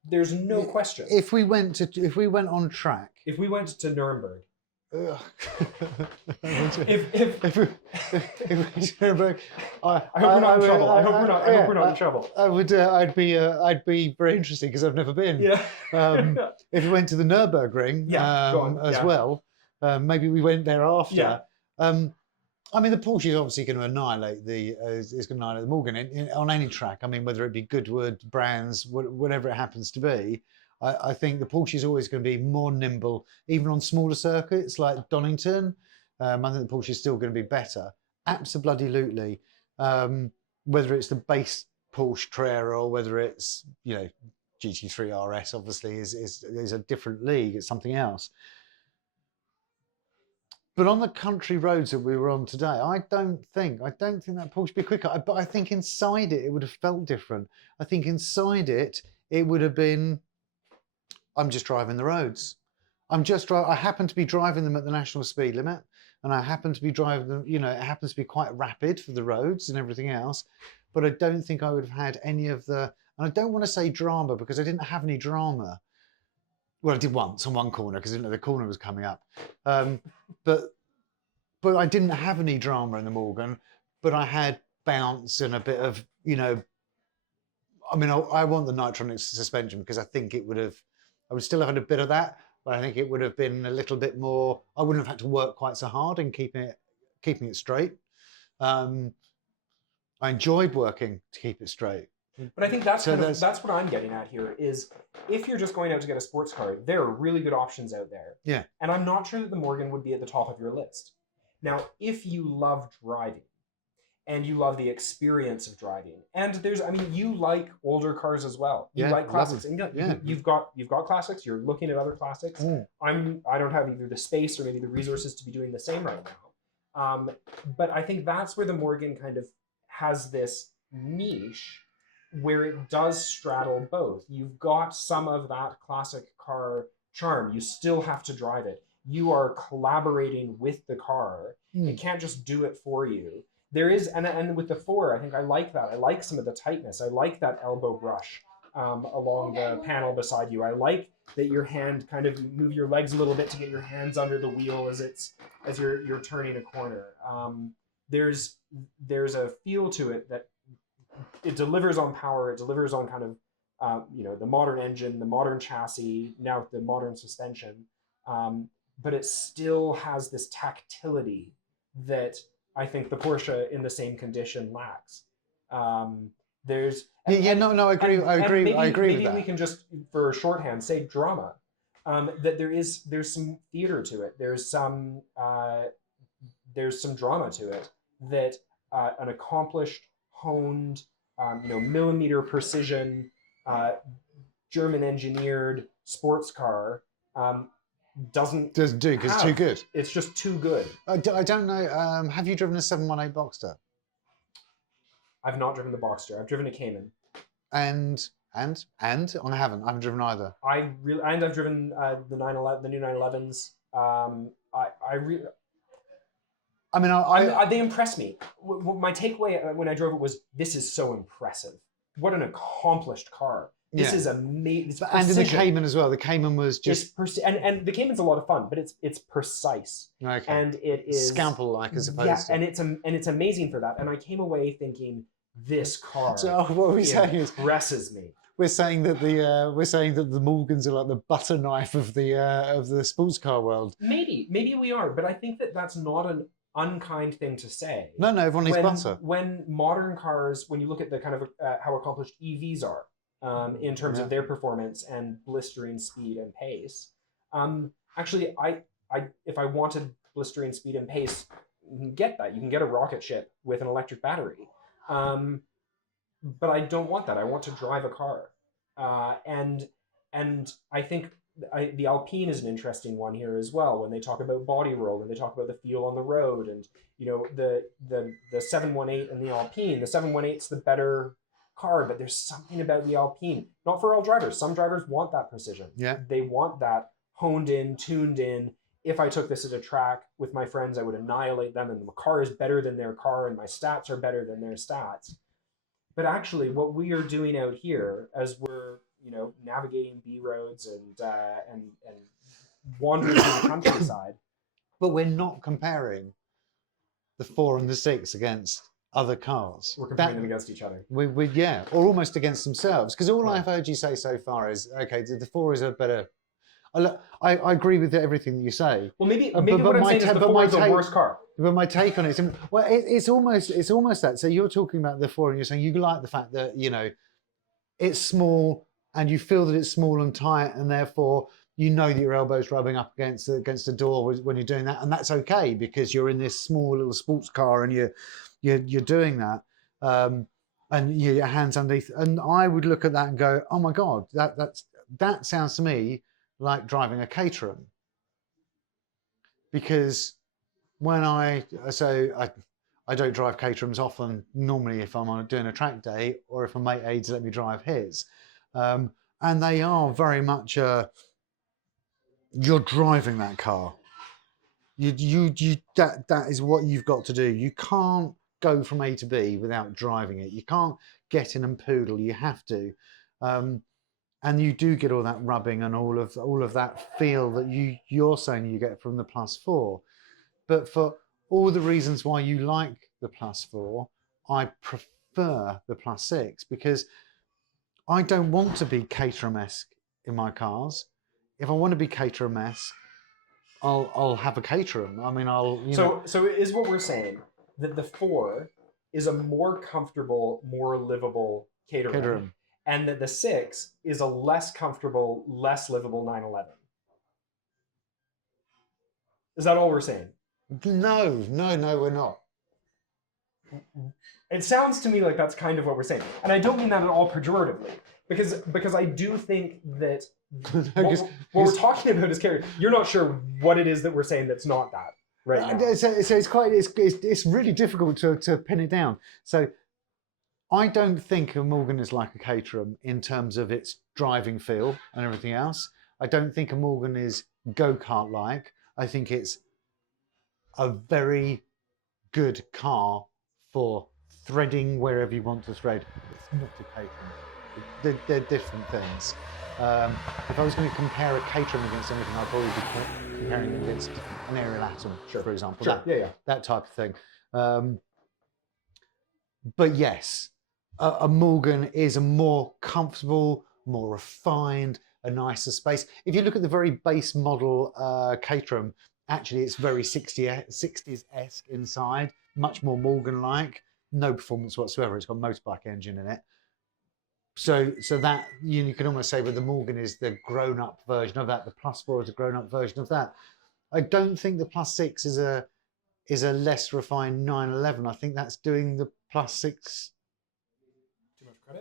there's no question. If we went on track, if we went to Nuremberg. if we Nuremberg, I hope we're not in trouble. I hope we're not in trouble. I would. I'd be very interested because I've never been. Yeah. If we went to the Nürburgring, well, maybe we went there after. Yeah. I mean, the Porsche is obviously going to annihilate the Morgan on any track. I mean, whether it be Goodwood, Brands, whatever it happens to be. I think the Porsche is always going to be more nimble, even on smaller circuits like Donington. I think the Porsche is still going to be better. Absolutely. Whether it's the base Porsche Carrera or whether it's GT3 RS, obviously is a different league. It's something else. But on the country roads that we were on today, I don't think that Porsche would be quicker. But I think inside it would have felt different. I think inside it would have been I'm just driving the roads. I happen to be driving them at the national speed limit, and I happen to be driving them. It happens to be quite rapid for the roads and everything else. But I don't think I would have had any of the. And I don't want to say drama because I didn't have any drama. Well, I did once on one corner because I didn't know the corner was coming up. Um, but I didn't have any drama in the Morgan. But I had bounce and a bit of I mean, I want the nitronic suspension because I think I would still have had a bit of that, but I think it would have been a little bit more. I wouldn't have had to work quite so hard in keeping it straight. I enjoyed working to keep it straight. But I think that's that's what I'm getting at here is if you're just going out to get a sports car, there are really good options out there. Yeah. And I'm not sure that the Morgan would be at the top of your list. Now, if you love driving and you love the experience of driving, and you like older cars as well. You like classics. And you've got classics, you're looking at other classics. I don't have either the space or maybe the resources to be doing the same right now. But I think that's where the Morgan kind of has this niche where it does straddle both. You've got some of that classic car charm. You still have to drive it. You are collaborating with the car. It can't just do it for you. There is, and with the 4, I think I like that. I like some of the tightness. I like that elbow brush along the panel beside you. I like that your hand kind of move your legs a little bit to get your hands under the wheel as you're turning a corner. There's a feel to it that it delivers on power. It delivers on kind of the modern engine, the modern chassis, now the modern suspension. But it still has this tactility that I think the Porsche in the same condition lacks. I agree. I agree with that. Maybe we can just, for shorthand, say drama. That there's some theater to it. There's some drama to it. That an accomplished, honed, millimeter precision, German engineered sports car doesn't do because it's too good. It's just too good. I don't know. Have you driven a 718 Boxster? I've not driven the Boxster. I've driven a Cayman. And I haven't. I haven't driven either. I've driven the 911, the new 911s. They impress me. My takeaway when I drove it was, this is so impressive. What an accomplished car. This is amazing. And in the Cayman as well. The Cayman was just and the Cayman's a lot of fun, but it's precise. Okay. And it is scalpel-like as opposed to. and it's amazing for that. And I came away thinking, this car what we're saying impresses me. We're saying that the Morgans are like the butter knife of the sports car world. Maybe we are, but I think that's not an unkind thing to say. No, everyone needs butter. When modern cars, when you look at the kind of how accomplished EVs are in terms of their performance and blistering speed and pace, actually, if I wanted blistering speed and pace, you can get that. You can get a rocket ship with an electric battery. But I don't want that. I want to drive a car. And I think the Alpine is an interesting one here as well, when they talk about body roll and they talk about the feel on the road, and the 718 and the Alpine. The 718's the better car, but there's something about the Alpine. Not for all drivers. Some drivers want that precision. Yeah. They want that honed in, tuned in. If I took this at a track with my friends, I would annihilate them, and the car is better than their car, and my stats are better than their stats. But actually, what we are doing out here, as we're navigating B roads and wandering through the countryside, but we're not comparing the 4 and the 6 against other cars. We're comparing them against each other. Or almost against themselves. Because all I've heard you say so far is, okay, the 4 is a better. I agree with everything that you say. Well, maybe what I'm saying is the 4 is a worse car. But my take on it is, well, it's almost that. So you're talking about the 4, and you're saying you like the fact that it's small, and you feel that it's small and tight, and therefore that your elbow's rubbing up against the door when you're doing that, and that's okay because you're in this small little sports car and you're doing that, and your hands underneath. And I would look at that and go, oh my God, that sounds to me like driving a Caterham, because when I don't drive Caterhams often, normally if I'm doing a track day or if a mate aids let me drive his. And and they are very much you're driving that car. That is what you've got to do. You can't go from A to B without driving it. You can't get in and poodle. You have to, and you do get all that rubbing and all of that feel that you're saying you get from the Plus 4. But for all the reasons why you like the Plus 4, I prefer the Plus 6 because I don't want to be Caterham-esque in my cars. If I want to be Caterham-esque, I'll have a Caterham. I mean, So is what we're saying that the 4 is a more comfortable, more livable Caterham, Caterham. and that the 6 is a less comfortable, less livable 911. Is that all we're saying? No, we're not. It sounds to me like that's kind of what we're saying, and I don't mean that at all pejoratively, because I do think that what we're talking about is character. You're not sure what it is that we're saying that's not that right now. So it's really difficult to pin it down. So I don't think a Morgan is like a Caterham in terms of its driving feel and everything else. I don't think a Morgan is go-kart like. I think it's a very good car for threading wherever you want to thread. It's not a Caterham. They're different things. If I was going to compare a Caterham against anything, I'd probably be comparing it against an Ariel Atom, for example. Sure. That type of thing. But yes, a Morgan is a more comfortable, more refined, a nicer space. If you look at the very base model Caterham, actually it's very 60s-esque inside, much more Morgan-like, no performance whatsoever. It's got a motorbike engine in it. So that you can almost say, but the Morgan is the grown-up version of that. The Plus 4 is a grown-up version of that. I don't think the Plus 6 is a less refined 911. I think that's doing the Plus 6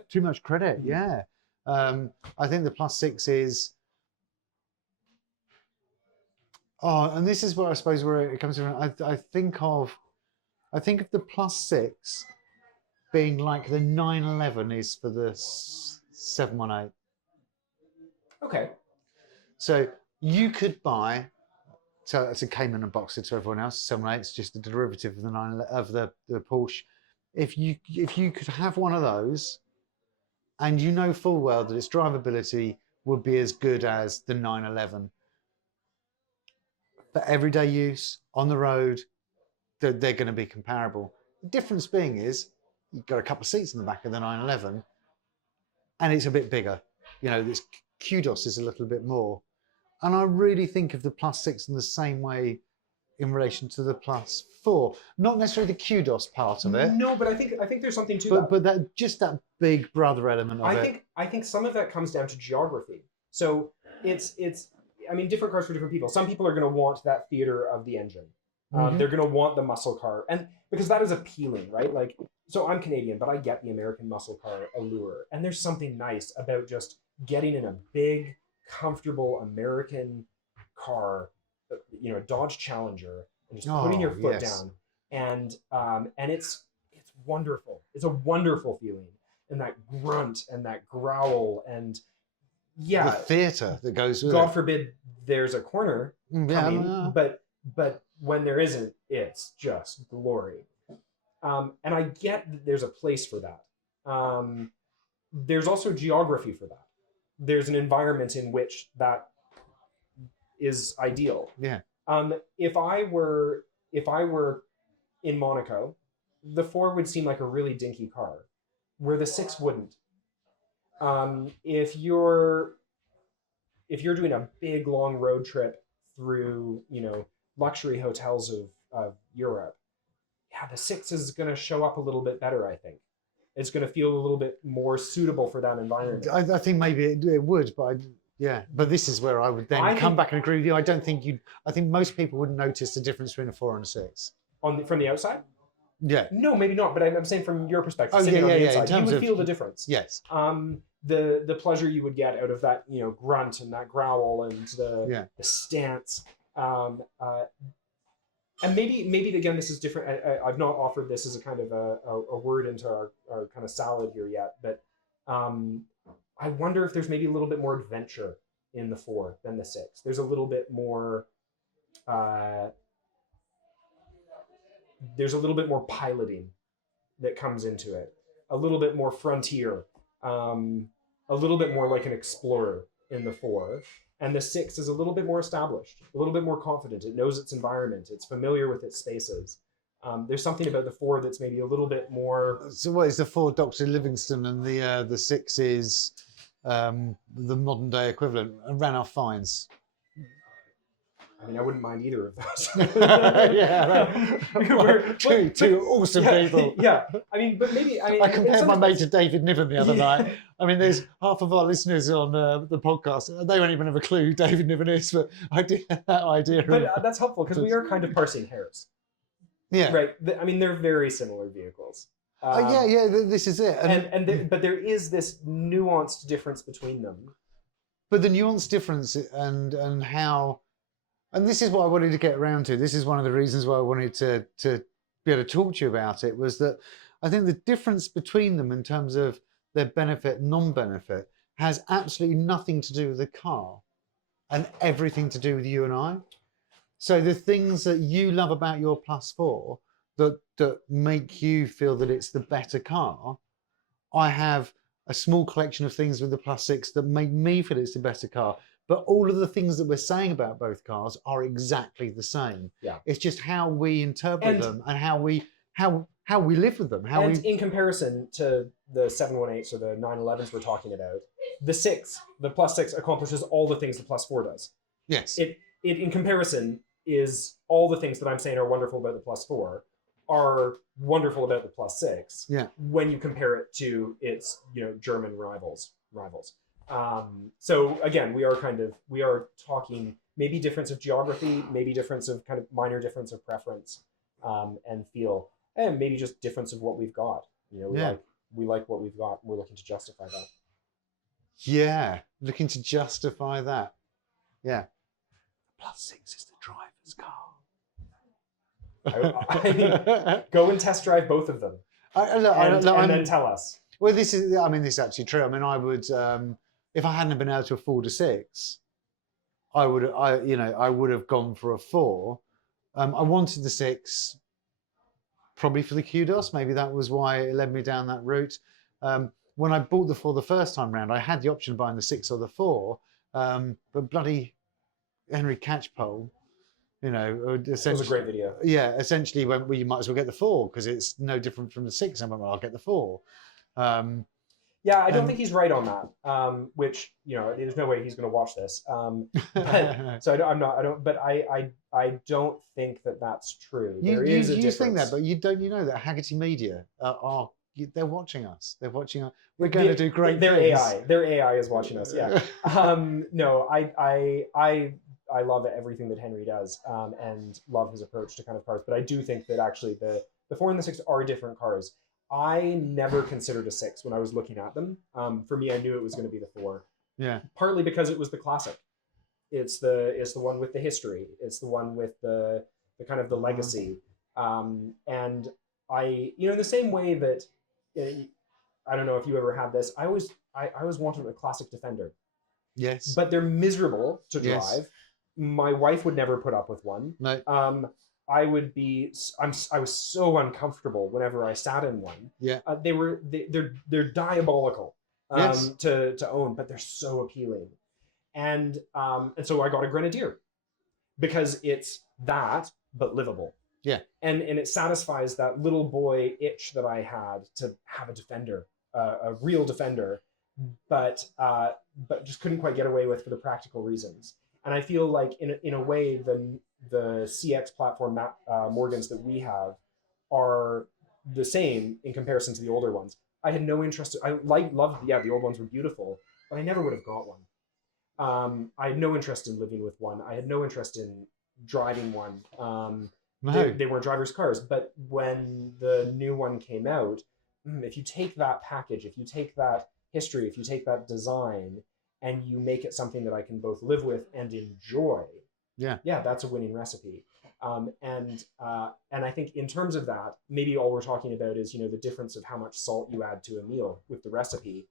too much credit. Yeah. I think the Plus 6 is. Oh, and this is where I suppose where it comes from. I think of the Plus 6 being like the 911 is for the 718. Okay. So you could buy. So it's a Cayman and Boxer to everyone else. 718 is just a derivative of the the Porsche. If you could have one of those, and you know full well that its drivability would be as good as the 911 for everyday use on the road, they're going to be comparable. The difference being is you've got a couple of seats in the back of the 911, and it's a bit bigger. You know, this kudos is a little bit more. And I really think of the Plus 6 in the same way in relation to the Plus 4. Not necessarily the kudos part of it. No, but I think there's something to that. But that big brother element of it. I think some of that comes down to geography. So it's I mean, different cars for different people. Some people are going to want that theater of the engine. They're going to want the muscle car, and because that is appealing, right? Like, so I'm Canadian, but I get the American muscle car allure, and there's something nice about just getting in a big, comfortable American car, you know, a Dodge Challenger, and just putting your foot down, and it's wonderful. It's a wonderful feeling, and that grunt and that growl, and the theater that goes with God forbid there's a corner coming, but when there isn't, it's just glory. And I get that there's a place for that. There's also geography for that. There's an environment in which that is ideal. Yeah. If I were in Monaco, the 4 would seem like a really dinky car, where the 6 wouldn't. If you're doing a big long road trip through, you know, luxury hotels of Europe, yeah, the 6 is going to show up a little bit better. I think it's going to feel a little bit more suitable for that environment. I think maybe it would, but but this is where I would then come back and agree with you. I think most people wouldn't notice the difference between a 4 and a 6 from the outside. Yeah. No, maybe not. But I'm saying from your perspective, on the inside, you would feel the difference. Yes. The pleasure you would get out of that, you know, grunt and that growl and the stance, and maybe again this is different. I've not offered this as a kind of a word into our kind of salad here yet, but I wonder if there's maybe a little bit more adventure in the 4 than the 6. There's a little bit more. Uh, there's a little bit more piloting that comes into it, a little bit more frontier, um, a little bit more like an explorer in the 4. And the 6 is a little bit more established, a little bit more confident. It knows its environment, it's familiar with its spaces. There's something about the 4 that's maybe a little bit more. So what is the 4 Dr. Livingston, and the 6 is the modern day equivalent, and Ranulph Fiennes. I mean, I wouldn't mind either of those. Yeah, two awesome people. Yeah, I mean, but maybe I compared my mate to David Niven the other night. I mean, there's half of our listeners on the podcast. They won't even have a clue who David Niven is, but I did have that idea. But that's helpful because we are kind of parsing hairs. Yeah. Right. I mean, they're very similar vehicles. Yeah. This is it. But there is this nuanced difference between them. But the nuanced difference and how. And this is what I wanted to get around to. This is one of the reasons why I wanted to be able to talk to you about it, was that I think the difference between them in terms of their benefit and non-benefit has absolutely nothing to do with the car and everything to do with you and I. So the things that you love about your Plus 4 that make you feel that it's the better car, I have a small collection of things with the Plus 6 that make me feel it's the better car. But all of the things that we're saying about both cars are exactly the same. Yeah. It's just how we interpret them and how we live with them. In comparison to the 718s or the 911s we're talking about, the Plus 6 accomplishes all the things the Plus 4 does. Yes. It in comparison is all the things that I'm saying are wonderful about the Plus 4 are wonderful about the Plus 6. Yeah. When you compare it to its German rivals. So again, we are talking maybe difference of geography, maybe difference of kind of minor difference of preference and feel, and maybe just difference of what we've got. We like what we've got. We're looking to justify that. Yeah, looking to justify that. Yeah. Plus 6 is the driver's car. I mean, go and test drive both of them, and then tell us. Well, this is actually true. I mean, I would, if I hadn't been able to afford a 6, I would have gone for a 4. I wanted the 6 probably for the kudos. Maybe that was why it led me down that route. When I bought the 4 the first time round, I had the option of buying the 6 or the 4, but bloody Henry Catchpole, it was a great video. Yeah, essentially went, well, you might as well get the 4 because it's no different from the 6. I went, well, I'll get the 4. Yeah, I don't think he's right on that. Which there's no way he's going to watch this. So I don't think that that's true. There is a difference. You think that, but you know that Haggerty Media they're watching us. They're watching us. We're going to do great things. Their AI is watching us. Yeah. No, I love everything that Henry does, and love his approach to kind of cars. But I do think that actually the 4 and the 6 are different cars. I never considered a 6 when I was looking at them. For me, I knew it was going to be the 4. Yeah. Partly because it was the classic. It's the one with the history. It's the one with the kind of the legacy. And I, in the same way that, I don't know if you ever had this. I always wanted a classic Defender. Yes. But they're miserable to drive. Yes. My wife would never put up with one. No. I was so uncomfortable whenever I sat in one. Yeah. They're diabolical Yes. to own, but they're so appealing. And so I got a Grenadier because it's that, but livable. Yeah. And it satisfies that little boy itch that I had to have a Defender, a real Defender, but just couldn't quite get away with for the practical reasons. And I feel like in a way the CX platform Morgans that we have are the same in comparison to the older ones. I had no interest. I loved the old ones were beautiful, but I never would have got one. I had no interest in living with one. I had no interest in driving one. No. They weren't drivers' cars. But when the new one came out, if you take that package, if you take that history, if you take that design, and you make it something that I can both live with and enjoy, yeah, that's a winning recipe. And I think in terms of that, maybe all we're talking about is the difference of how much salt you add to a meal with the recipe.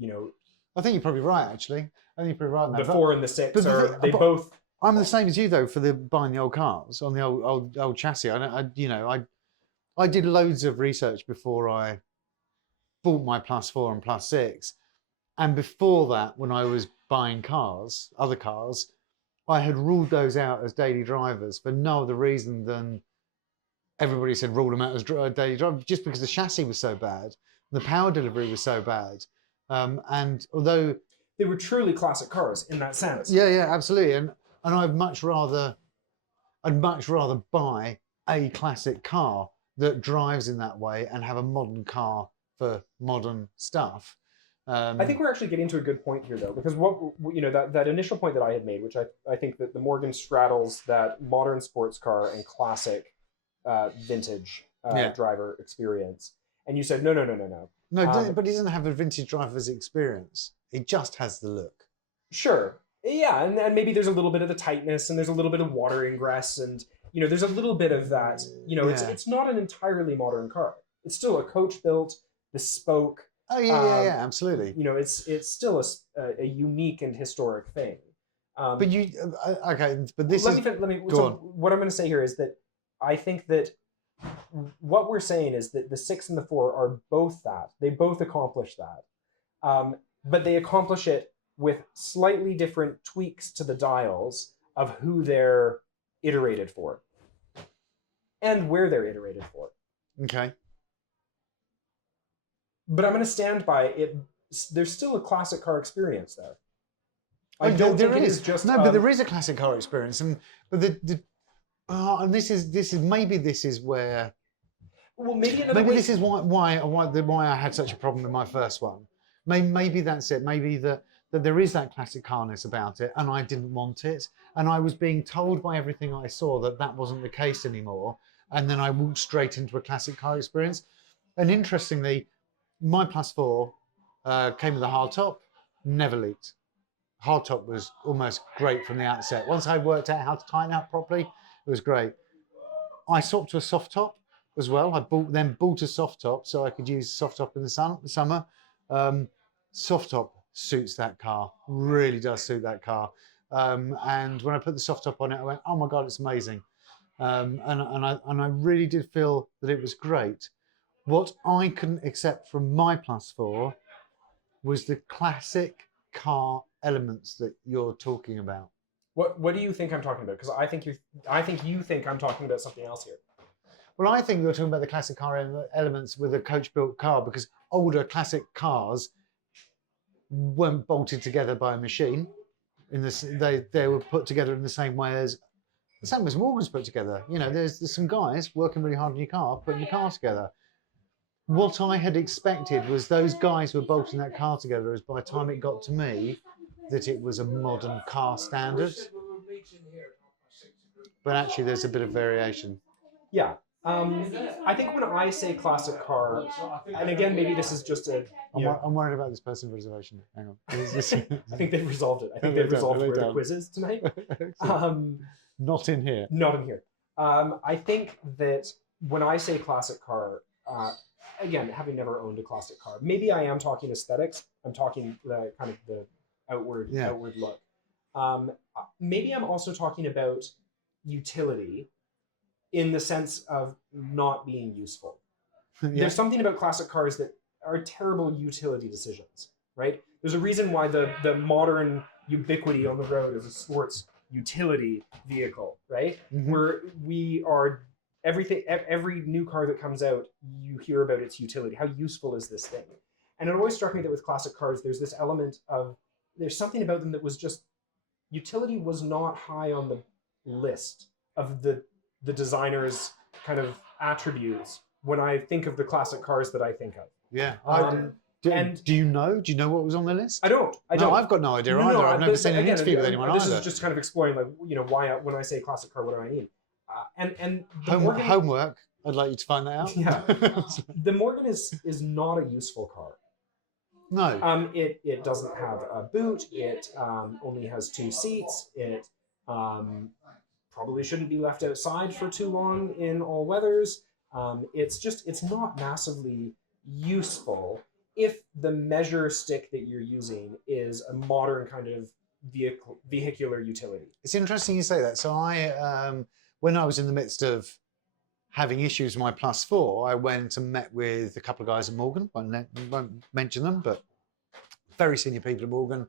I think you're probably right, actually. I think you're probably right on the that. 4 and the 6 but the are thing- they but- both. I'm the same as you though for the buying the old cars on the old chassis. I did loads of research before I bought my Plus 4 and Plus 6, and before that, when I was buying cars, other cars, I had ruled those out as daily drivers for no other reason than everybody said rule them out as daily drivers, just because the chassis was so bad, the power delivery was so bad, and although They were truly classic cars in that sense. yeah, absolutely, and I'd much rather buy a classic car that drives in that way and have a modern car for modern stuff. I think we're actually getting to a good point here, though, because that initial point that I had made, which I think that the Morgan straddles that modern sports car and classic vintage driver experience, and you said no. No, but he doesn't have a vintage driver's experience. He just has the look. Sure, yeah, and maybe there's a little bit of the tightness, and there's a little bit of water ingress, and there's a little bit of that. It's not an entirely modern car. It's still a coach built, bespoke. Oh yeah, absolutely. It's still a unique and historic thing. But you okay? But this let me. So what I'm going to say here is that I think that what we're saying is that the 6 and the 4 are both that. They both accomplish that, but they accomplish it with slightly different tweaks to the dials of who they're iterated for and where they're iterated for. Okay. But I'm going to stand by it. There's still a classic car experience there. I don't think it is just but there is a classic car experience, but this is where. Well, maybe this is why I had such a problem with my first one. Maybe that's it. Maybe that there is that classic carness about it, and I didn't want it, and I was being told by everything I saw that wasn't the case anymore, and then I walked straight into a classic car experience. And interestingly, my Plus 4 came with a hard top, never leaked. Hard top was almost great from the outset. Once I worked out how to tighten up properly, it was great. I swapped to a soft top as well. I bought a soft top so I could use soft top in the summer. Soft top suits that car, really does suit that car. And when I put the soft top on it, I went, oh my God, it's amazing. And I really did feel that it was great. What I couldn't accept from my Plus 4 was the classic car elements that you're talking about. What do you think I'm talking about? Because I think you think I'm talking about something else here. Well, I think you're talking about the classic car elements with a coach-built car, because older classic cars weren't bolted together by a machine. They were put together in the same way as Morgan's put together. There's some guys working really hard on your car, putting your car together. What I had expected was those guys were bolting that car together, as by the time it got to me, that it was a modern car standard. But actually, there's a bit of variation. Yeah. I think when I say classic car, and again, maybe this is just I'm worried about this person's reservation. Hang on. I think they've resolved it. I think they've resolved where the quiz is tonight. Not in here. Not in here. I think that when I say classic car, again, having never owned a classic car, maybe I am talking aesthetics. I'm talking the kind of the outward look. Maybe I'm also talking about utility in the sense of not being useful. There's something about classic cars that are terrible utility decisions, right? There's a reason why the modern ubiquity on the road is a sports utility vehicle, right? Mm-hmm. Where we are every new car that comes out, you hear about its utility. How useful is this thing? And it always struck me that with classic cars, there's this element of, there's something about them that was just, utility was not high on the list of the designer's kind of attributes when I think of the classic cars that I think of. Yeah. Do you know? Do you know what was on the list? I don't. No, I've got no idea either. I've never seen an interview with anyone this either. This is just kind of exploring, why when I say classic car, what do I mean? And homework. I'd like you to find that out. Yeah. The Morgan is not a useful car. No. It doesn't have a boot. It only has 2 seats. It probably shouldn't be left outside for too long in all weathers. It's not massively useful if the measure stick that you're using is a modern kind of vehicular utility. It's interesting you say that. So when I was in the midst of having issues with my Plus 4, I went and met with a couple of guys at Morgan. Won't mention them, but very senior people at Morgan.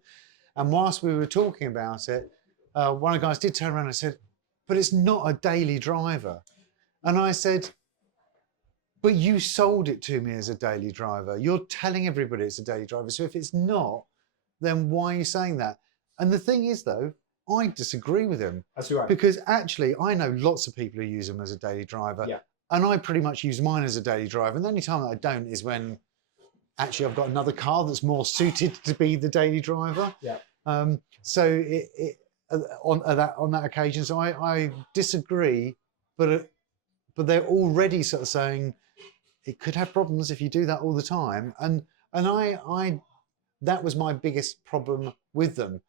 And whilst we were talking about it, one of the guys did turn around and said, "But it's not a daily driver." And I said, "But you sold it to me as a daily driver. You're telling everybody it's a daily driver. So if it's not, then why are you saying that?" And the thing is, though, I disagree with him. That's right. Because actually, I know lots of people who use them as a daily driver. Yeah. And I pretty much use mine as a daily driver. And the only time that I don't is when actually I've got another car that's more suited to be the daily driver. Yeah. So on that occasion, so I disagree, but they're already sort of saying it could have problems if you do that all the time. And I that was my biggest problem with them.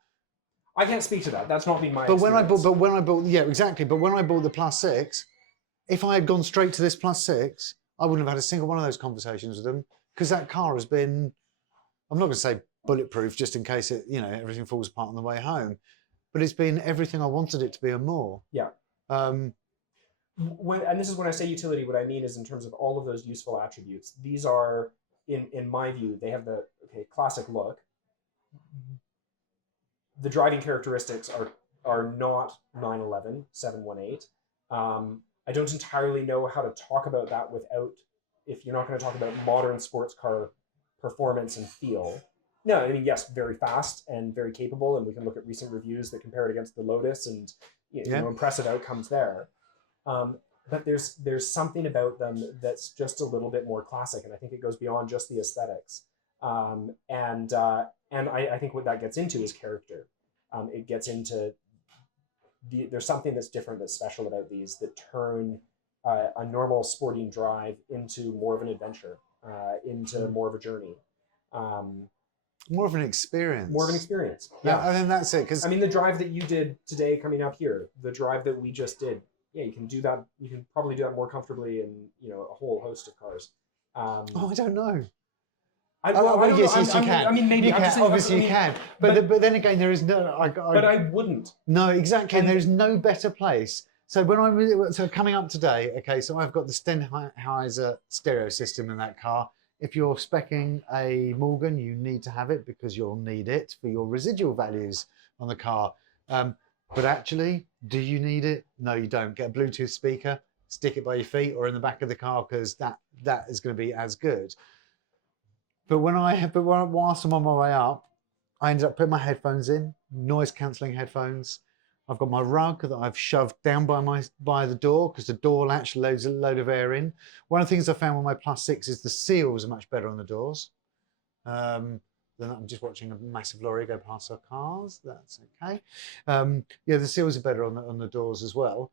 I can't speak to that. That's not been my But experience. when I bought, yeah, exactly. But when I bought the Plus 6, if I had gone straight to this Plus 6, I wouldn't have had a single one of those conversations with them, because that car has been, I'm not going to say bulletproof just in case it, everything falls apart on the way home, but it's been everything I wanted it to be and more. Yeah. And this is when I say utility, what I mean is in terms of all of those useful attributes. These are, in my view, they have the classic look. The driving characteristics are not 911, 718. I don't entirely know how to talk about that if you're not going to talk about modern sports car performance and feel. No, I mean, yes, very fast and very capable, and we can look at recent reviews that compare it against the Lotus, and impressive outcomes there. But there's something about them that's just a little bit more classic, and I think it goes beyond just the aesthetics. And I think what that gets into is character. It gets into there's something that's different, that's special about these, that turn a normal sporting drive into more of an adventure, into more of a journey. More of an experience. More of an experience. Yeah, I think that's it. Because I mean, the drive that you did today coming up here, the drive that we just did, yeah, you can do that. You can probably do that more comfortably in a whole host of cars. I don't know. Yes, you can. I mean, maybe. You can. Obviously, you can. But then again, there is no. But I wouldn't. No, exactly. And there is no better place. So when coming up today, okay, so I've got the Sennheiser stereo system in that car. If you're speccing a Morgan, you need to have it because you'll need it for your residual values on the car. But actually, do you need it? No, you don't. Get a Bluetooth speaker, stick it by your feet or in the back of the car, because that is going to be as good. But whilst I'm on my way up, I ended up putting my headphones in, noise cancelling headphones. I've got my rug that I've shoved down by the door, because the door latch loads a load of air in. One of the things I found with my Plus 6 is the seals are much better on the doors. Then I'm just watching a massive lorry go past our cars. That's okay. The seals are better on the doors as well.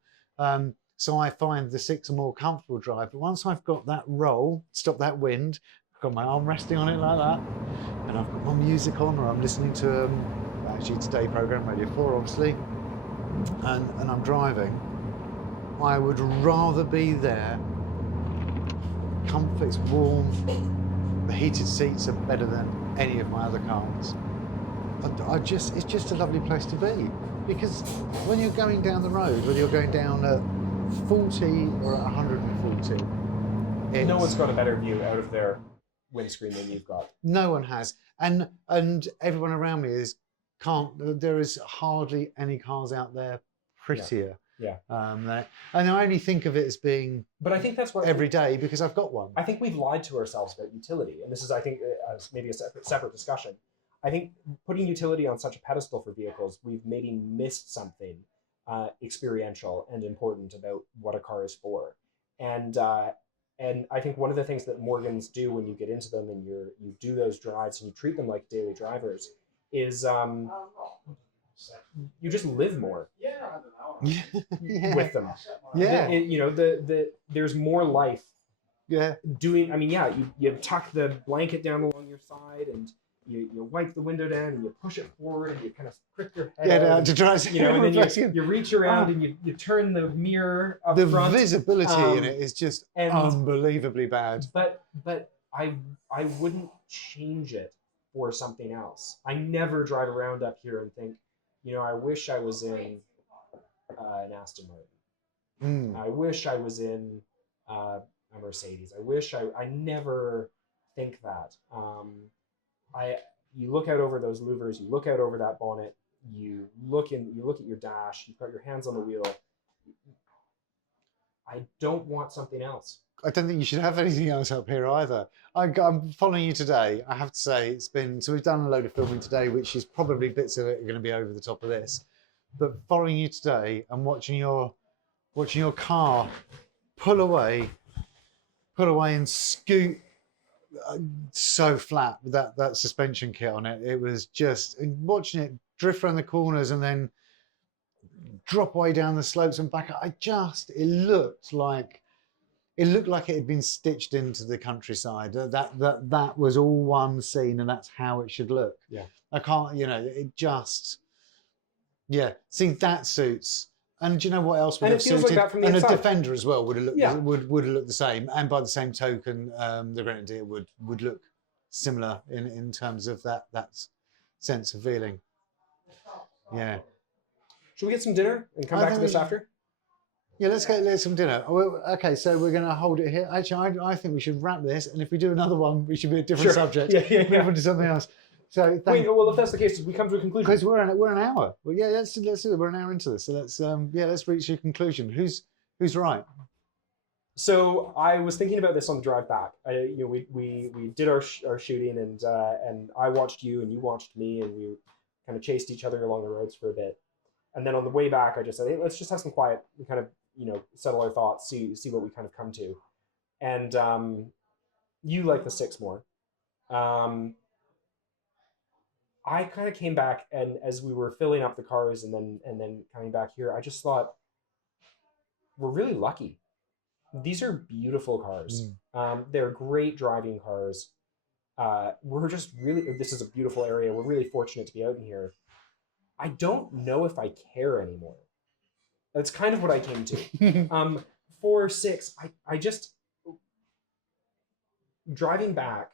So I find the 6 a more comfortable drive. But once I've got that roll, stop that wind, I've got my arm resting on it like that, and I've got my music on, or I'm listening to actually today program Radio 4, obviously. And I'm driving, I would rather be there. Comfort's warm, the heated seats are better than any of my other cars. It's just a lovely place to be, because when you're going down the road, whether you're going down at 40 or at 140, no one's got a better view out of their windscreen than you've got. No one has, and everyone around me there is hardly any cars out there prettier. Yeah. And I only think of it as being, but I think that's what every day, because I've got one. I think we've lied to ourselves about utility, and this is, I think, maybe a separate discussion. I think putting utility on such a pedestal for vehicles, we've maybe missed something experiential and important about what a car is for. And I think one of the things that Morgans do when you get into them and you do those drives and you treat them like daily drivers is you just live more with them. Yeah. There's more life. Yeah. You tuck the blanket down along your side, and you wipe the window down, and you push it forward, and you kind of crick your head out to try, and then you reach around and you turn the mirror up the front. visibility in it is just unbelievably bad. But I wouldn't change it for something else. I never drive around up here and think, I wish I was in an Aston Martin. I wish I was in a Mercedes. I never think that. I You look out over those louvers, you look out over that bonnet, you look at your dash, you've got your hands on the wheel. I don't want something else. I don't think you should have anything else up here either. I'm following you today. I have to say, so we've done a load of filming today, which is probably bits of it are going to be over the top of this. But following you today and watching your car pull away and scoot so flat with that suspension kit on it. It was just watching it drift around the corners and then drop way down the slopes and back. It looked like it had been stitched into the countryside. That was all one scene, and that's how it should look. Yeah. I can't, it just, yeah. See, that suits. And do you know what else would And have it feels suited? like that from the And inside. a Defender as well would have looked, Yeah. would have looked the same. And by the same token, the Grenadier would look similar in terms of that sense of feeling. Yeah. Should we get some dinner and come I back to think this after? Yeah, let's get some dinner. Okay, so we're going to hold it here. Actually, I think we should wrap this, and if we do another one, we should be a different subject. Yeah. Move on to something else. So Well, if that's the case, we come to a conclusion. because we're an hour. Well, yeah, let's do it. We're an hour into this, so let's reach a conclusion. Who's right? So I was thinking about this on the drive back. We did our shooting, and I watched you, and you watched me, and we kind of chased each other along the roads for a bit. And then on the way back, I just said, hey, let's just have some quiet and kind of, settle our thoughts, see what we kind of come to. And you like the 6 more. I kind of came back, and as we were filling up the cars and then coming back here, I just thought, we're really lucky. These are beautiful cars. They're great driving cars. We're just this is a beautiful area. We're really fortunate to be out in here. I don't know if I care anymore. That's kind of what I came to. 4, 6, I just, driving back,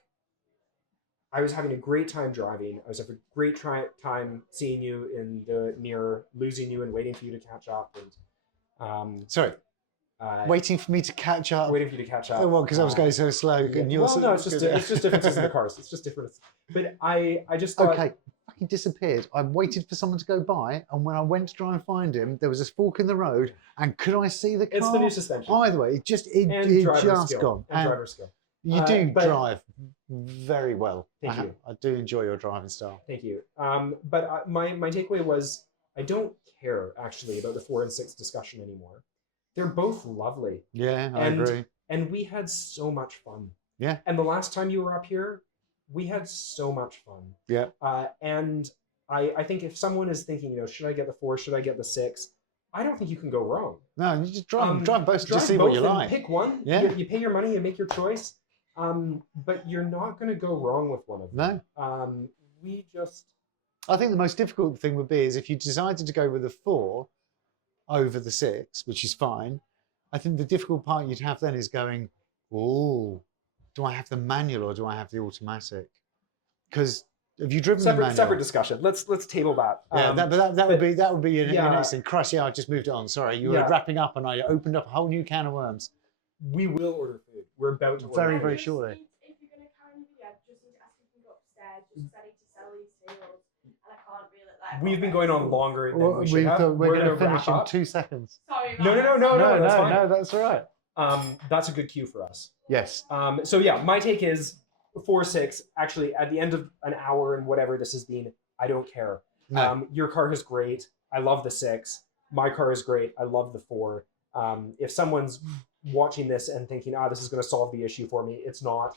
I was having a great time driving. I was having a great time seeing you in the mirror, losing you and waiting for you to catch up. And Sorry, waiting for me to catch up. Waiting for you to catch up. Oh, well, because I was going so slow. Yeah. Well, no, it's just differences in the cars. It's just different. But I just thought, okay. He disappeared. I waited for someone to go by, and when I went to try and find him, there was a fork in the road. And could I see the car? It's the new suspension. Either way, it just gone. And driver skill. You do drive very well. Thank you. I do enjoy your driving style. Thank you. But my takeaway was, I don't care actually about the 4 and 6 discussion anymore. They're both lovely. Yeah, I agree. And we had so much fun. Yeah. And the last time you were up here, we had so much fun. Yeah. And I think if someone is thinking, should I get the 4? Should I get the 6? I don't think you can go wrong. No, you just drive both to see what you like. Pick one. Yeah. You pay your money and make your choice. But you're not going to go wrong with one of them. No. I think the most difficult thing would be is if you decided to go with the 4 over the 6, which is fine. I think the difficult part you'd have then is going, oh, do I have the manual or do I have the automatic? Because have you driven the manual? Separate discussion. Let's table that. Yeah, that would be your next thing. Christ, yeah, I just moved it on. Sorry, you were wrapping up and I opened up a whole new can of worms. We will order food. We're about to order very, food. very shortly. If you're going to carry me, I just need to ask if you can go upstairs, just because I need to sell these tables, and I can't really We've been going on longer than we should have. We're going to gonna finish in wrap up. 2 seconds. Sorry, No, that's fine. No, that's all right. That's a good cue for us. Yes. So yeah, my take is 4, 6. Actually, at the end of an hour and whatever this has been, I don't care. No. Your car is great. I love the 6. My car is great. I love the 4. If someone's watching this and thinking, this is going to solve the issue for me, it's not.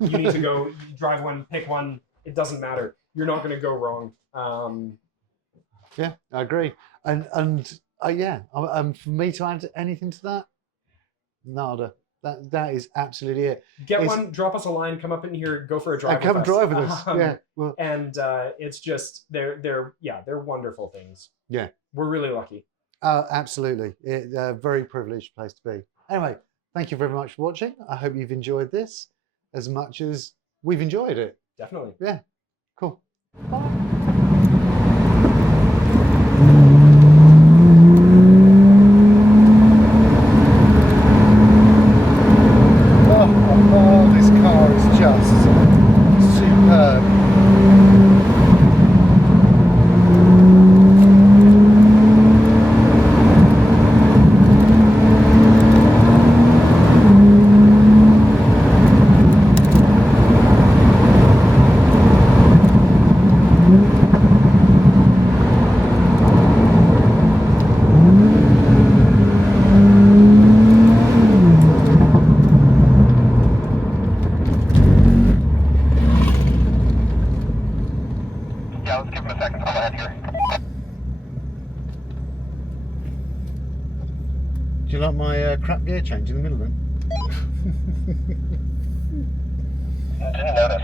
You need to go drive one, pick one. It doesn't matter. You're not going to go wrong. Yeah, I agree. And for me to add anything to that, nada. That is absolutely it. One, drop us a line, come up in here, go for a drive. Come drive with us. Yeah. Well, and it's just they're wonderful things. Yeah. We're really lucky. Absolutely. A very privileged place to be. Anyway, thank you very much for watching. I hope you've enjoyed this. as much as we've enjoyed it. Definitely. Yeah, cool. Oh, this car is just superb. Yeah, let's give him a second. I'll ahead here. Do you like my crap gear change in the middle then? Didn't notice.